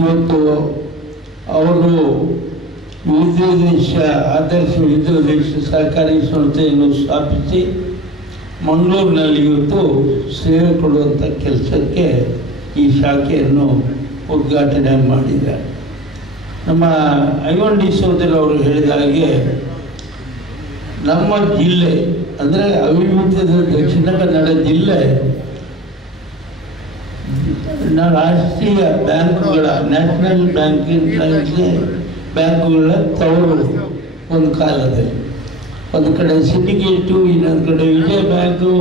ಇವತ್ತು ಅವರು ಆದರ್ಶ ವಿವಿಧೋದ್ದೇಶ ಸಹಕಾರಿ ಸಂಸ್ಥೆಯನ್ನು ಸ್ಥಾಪಿಸಿ ಮಂಗಳೂರಿನಲ್ಲಿ ಇವತ್ತು ಸೇವೆ ಕೊಡುವಂಥ ಕೆಲಸಕ್ಕೆ ಈ ಶಾಖೆಯನ್ನು ಉದ್ಘಾಟನೆ ಮಾಡಿದ್ದಾರೆ. ನಮ್ಮ ಐವನ್ ಡಿ ಸೋದರ ಅವರು ಹೇಳಿದ ಹಾಗೆ ನಮ್ಮ ಜಿಲ್ಲೆ ಅಂದರೆ ಅವಿಭಜಿತ ದಕ್ಷಿಣ ಕನ್ನಡ ಜಿಲ್ಲೆ ರಾಷ್ಟ್ರೀಯ ಬ್ಯಾಂಕುಗಳ, ನ್ಯಾಷನಲ್ ಬ್ಯಾಂಕುಗಳ ತವರು. ಒಂದು ಕಾಲದಲ್ಲಿ ಒಂದು ಕಡೆ ಸಿಂಡಿಕೇಟು, ಇನ್ನೊಂದು ಕಡೆ ವಿಜಯ ಬ್ಯಾಂಕು,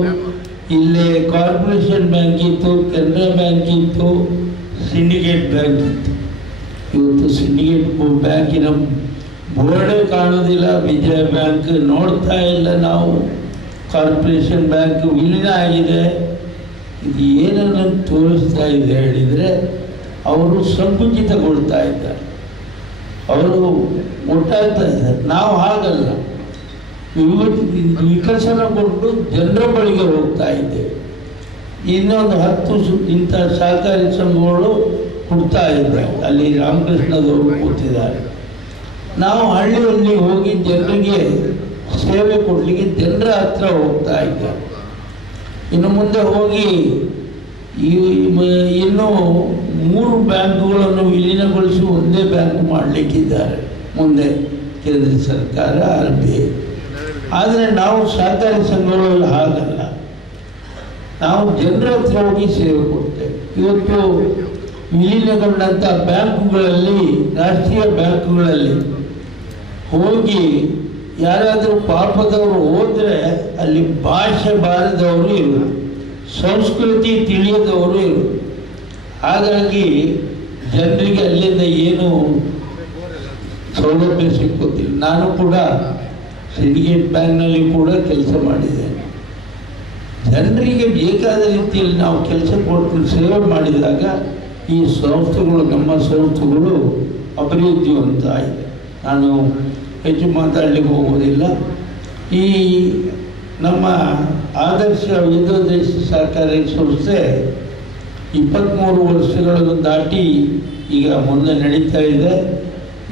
ಇಲ್ಲೇ ಕಾರ್ಪೊರೇಷನ್ ಬ್ಯಾಂಕ್ ಇತ್ತು, ಕೆನರಾ ಬ್ಯಾಂಕ್ ಇತ್ತು, ಸಿಂಡಿಕೇಟ್ ಬ್ಯಾಂಕ್ ಇತ್ತು. ಇವತ್ತು ಸಿಂಡಿಕೇಟ್ ಬ್ಯಾಂಕಿನ ಬೋರ್ಡೇ ಕಾಣೋದಿಲ್ಲ. ವಿಜಯ ಬ್ಯಾಂಕ್ ನೋಡ್ತಾ ಇಲ್ಲ ನಾವು. ಕಾರ್ಪೊರೇಷನ್ ಬ್ಯಾಂಕ್ ವಿಲೀನ ಆಗಿದೆ. ಇದು ಏನನ್ನು ತೋರಿಸ್ತಾ ಇದೆ ಹೇಳಿದರೆ ಅವರು ಸಂಕುಚಿತಗೊಳ್ತಾ ಇದ್ದಾರೆ, ಅವರು ಒಟ್ಟಾಗ್ತಾ ಇದ್ದಾರೆ. ನಾವು ಹಾಗಲ್ಲ, ವಿಕಸನಗೊಂಡು ಜನರ ಬಳಿಗೆ ಹೋಗ್ತಾ ಇದ್ದೇವೆ. ಇನ್ನೊಂದು 10 ಇಂಥ ಸಹಕಾರಿ ಸಂಘಗಳು ಹುಡ್ತಾ ಇದ್ದಾರೆ. ಅಲ್ಲಿ ರಾಮಕೃಷ್ಣದವರು ಕೂತಿದ್ದಾರೆ. ನಾವು ಹಳ್ಳಿಯಲ್ಲಿ ಹೋಗಿ ಜನರಿಗೆ ಸೇವೆ ಕೊಡಲಿಕ್ಕೆ ಜನರ ಹತ್ರ ಹೋಗ್ತಾ ಇದ್ದಾರೆ. ಇನ್ನು ಮುಂದೆ ಹೋಗಿ ಇನ್ನೂ 3 ಬ್ಯಾಂಕುಗಳನ್ನು ವಿಲೀನಗೊಳಿಸಿ ಒಂದೇ ಬ್ಯಾಂಕ್ ಮಾಡಲಿಕ್ಕಿದ್ದಾರೆ ಮುಂದೆ ಕೇಂದ್ರ ಸರ್ಕಾರ, RBI. ಆದರೆ ನಾವು ಸಹಕಾರಿ ಸಂಘಗಳಲ್ಲಿ ಹಾಗಲ್ಲ, ನಾವು ಜನರ ಹತ್ರ ಹೋಗಿ ಸೇವೆ ಕೊಡ್ತೇವೆ. ಇವತ್ತು ವಿಲೀನಗೊಂಡಂಥ ಬ್ಯಾಂಕುಗಳಲ್ಲಿ, ರಾಷ್ಟ್ರೀಯ ಬ್ಯಾಂಕುಗಳಲ್ಲಿ ಹೋಗಿ ಯಾರಾದರೂ ಪಾಪದವರು ಹೋದರೆ ಅಲ್ಲಿ ಭಾಷೆ ಬಾರದವರು ಇರು, ಸಂಸ್ಕೃತಿ ತಿಳಿಯದವರು ಇರು. ಹಾಗಾಗಿ ಜನರಿಗೆ ಅಲ್ಲಿಂದ ಏನು ಸೌಲಭ್ಯ ಸಿಕ್ಕುತ್ತಿಲ್ಲ. ನಾನು ಕೂಡ ಸಿಂಡಿಕೇಟ್ ಬ್ಯಾಂಕ್ನಲ್ಲಿ ಕೂಡ ಕೆಲಸ ಮಾಡಿದ್ದೇನೆ. ಜನರಿಗೆ ಬೇಕಾದ ರೀತಿಯಲ್ಲಿ ನಾವು ಕೆಲಸ ಕೊಟ್ಟು ಸೇವೆ ಮಾಡಿದಾಗ ಈ ಸಂಸ್ಥೆಗಳು, ನಮ್ಮ ಸಂಸ್ಥೆಗಳು ಅಭಿವೃದ್ಧಿವಂತ ಆಗಿದೆ. ನಾನು ಹೆಚ್ಚು ಮಾತಾಡಲಿಕ್ಕೆ ಹೋಗೋದಿಲ್ಲ. ಈ ನಮ್ಮ ಆದರ್ಶ ವಿದ್ಯೋದ್ದೇಶ ಸಹಕಾರಿ ಸಂಸ್ಥೆ 23 ವರ್ಷಗಳನ್ನು ದಾಟಿ ಈಗ ಮುಂದೆ ನಡೀತಾ ಇದೆ.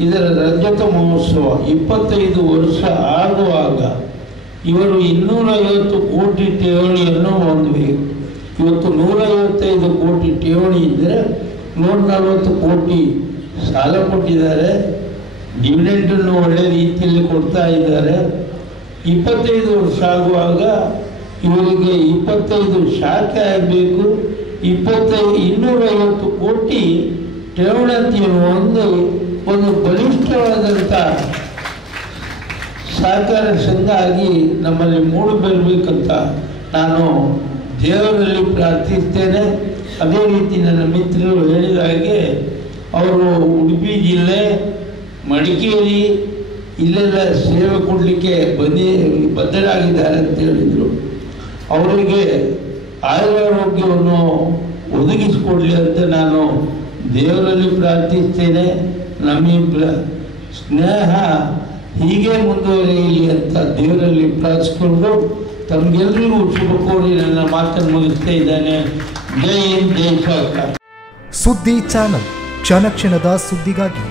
ಇದರ ರಜತ ಮಹೋತ್ಸವ 25 ವರ್ಷ ಆಗುವಾಗ ಇವರು 250 ಕೋಟಿ ಠೇವಣಿಯನ್ನು ಹೊಂದಬೇಕು. ಇವತ್ತು 155 ಕೋಟಿ ಠೇವಣಿ ಇದ್ದರೆ 140 ಕೋಟಿ ಸಾಲ ಕೊಟ್ಟಿದ್ದಾರೆ. ಡಿವಿಡೆಂಡನ್ನು ಒಳ್ಳೆ ರೀತಿಯಲ್ಲಿ ಕೊಡ್ತಾ ಇದ್ದಾರೆ. 25 ವರ್ಷ ಆಗುವಾಗ ಇವರಿಗೆ 25 ಶಾಖೆ ಆಗಬೇಕು. 250 ಕೋಟಿ ಠೇವಣಿಯನ್ನು ಒಂದು ಬಲಿಷ್ಠವಾದಂಥ ಸಹಕಾರ ಸಂಘ ಆಗಿ ನಮ್ಮಲ್ಲಿ ಮೂಡಿಬರಬೇಕಂತ ನಾನು ದೇವರಲ್ಲಿ ಪ್ರಾರ್ಥಿಸ್ತೇನೆ. ಅದೇ ರೀತಿ ನನ್ನ ಮಿತ್ರರು ಹೇಳಿದ ಹಾಗೆ ಅವರು ಉಡುಪಿ ಜಿಲ್ಲೆ, ಮಡಿಕೇರಿ ಇಲ್ಲೆಲ್ಲ ಸೇವೆ ಕೊಡಲಿಕ್ಕೆ ಬದ್ಧರಾಗಿದ್ದಾರೆ ಅಂತ ಹೇಳಿದರು. ಅವರಿಗೆ ಆಯುರಾರೋಗ್ಯವನ್ನು ಒದಗಿಸಿಕೊಡಲಿ ಅಂತ ನಾನು ದೇವರಲ್ಲಿ ಪ್ರಾರ್ಥಿಸ್ತೇನೆ. ನಮ್ಮಿಬ್ಬರ ಸ್ನೇಹ ಹೀಗೆ ಮುಂದುವರಿಯಲಿ ಅಂತ ದೇವರಲ್ಲಿ ಪ್ರಾರ್ಥಿಸಿಕೊಂಡು ತಮಗೆಲ್ಲರಿಗೂ ಶುಭ ಕೋರಿ ನನ್ನ ಮಾತನ್ನು ಮುಗಿಸ್ತಾ ಇದ್ದಾನೆ. ಜೈ ಹಿಂದ್, ಜೈ ಸರ್ಕಾರ. ಸುದ್ದಿ ಚಾನಲ್, ಕ್ಷಣ ಕ್ಷಣದ ಸುದ್ದಿಗಾಗಿ.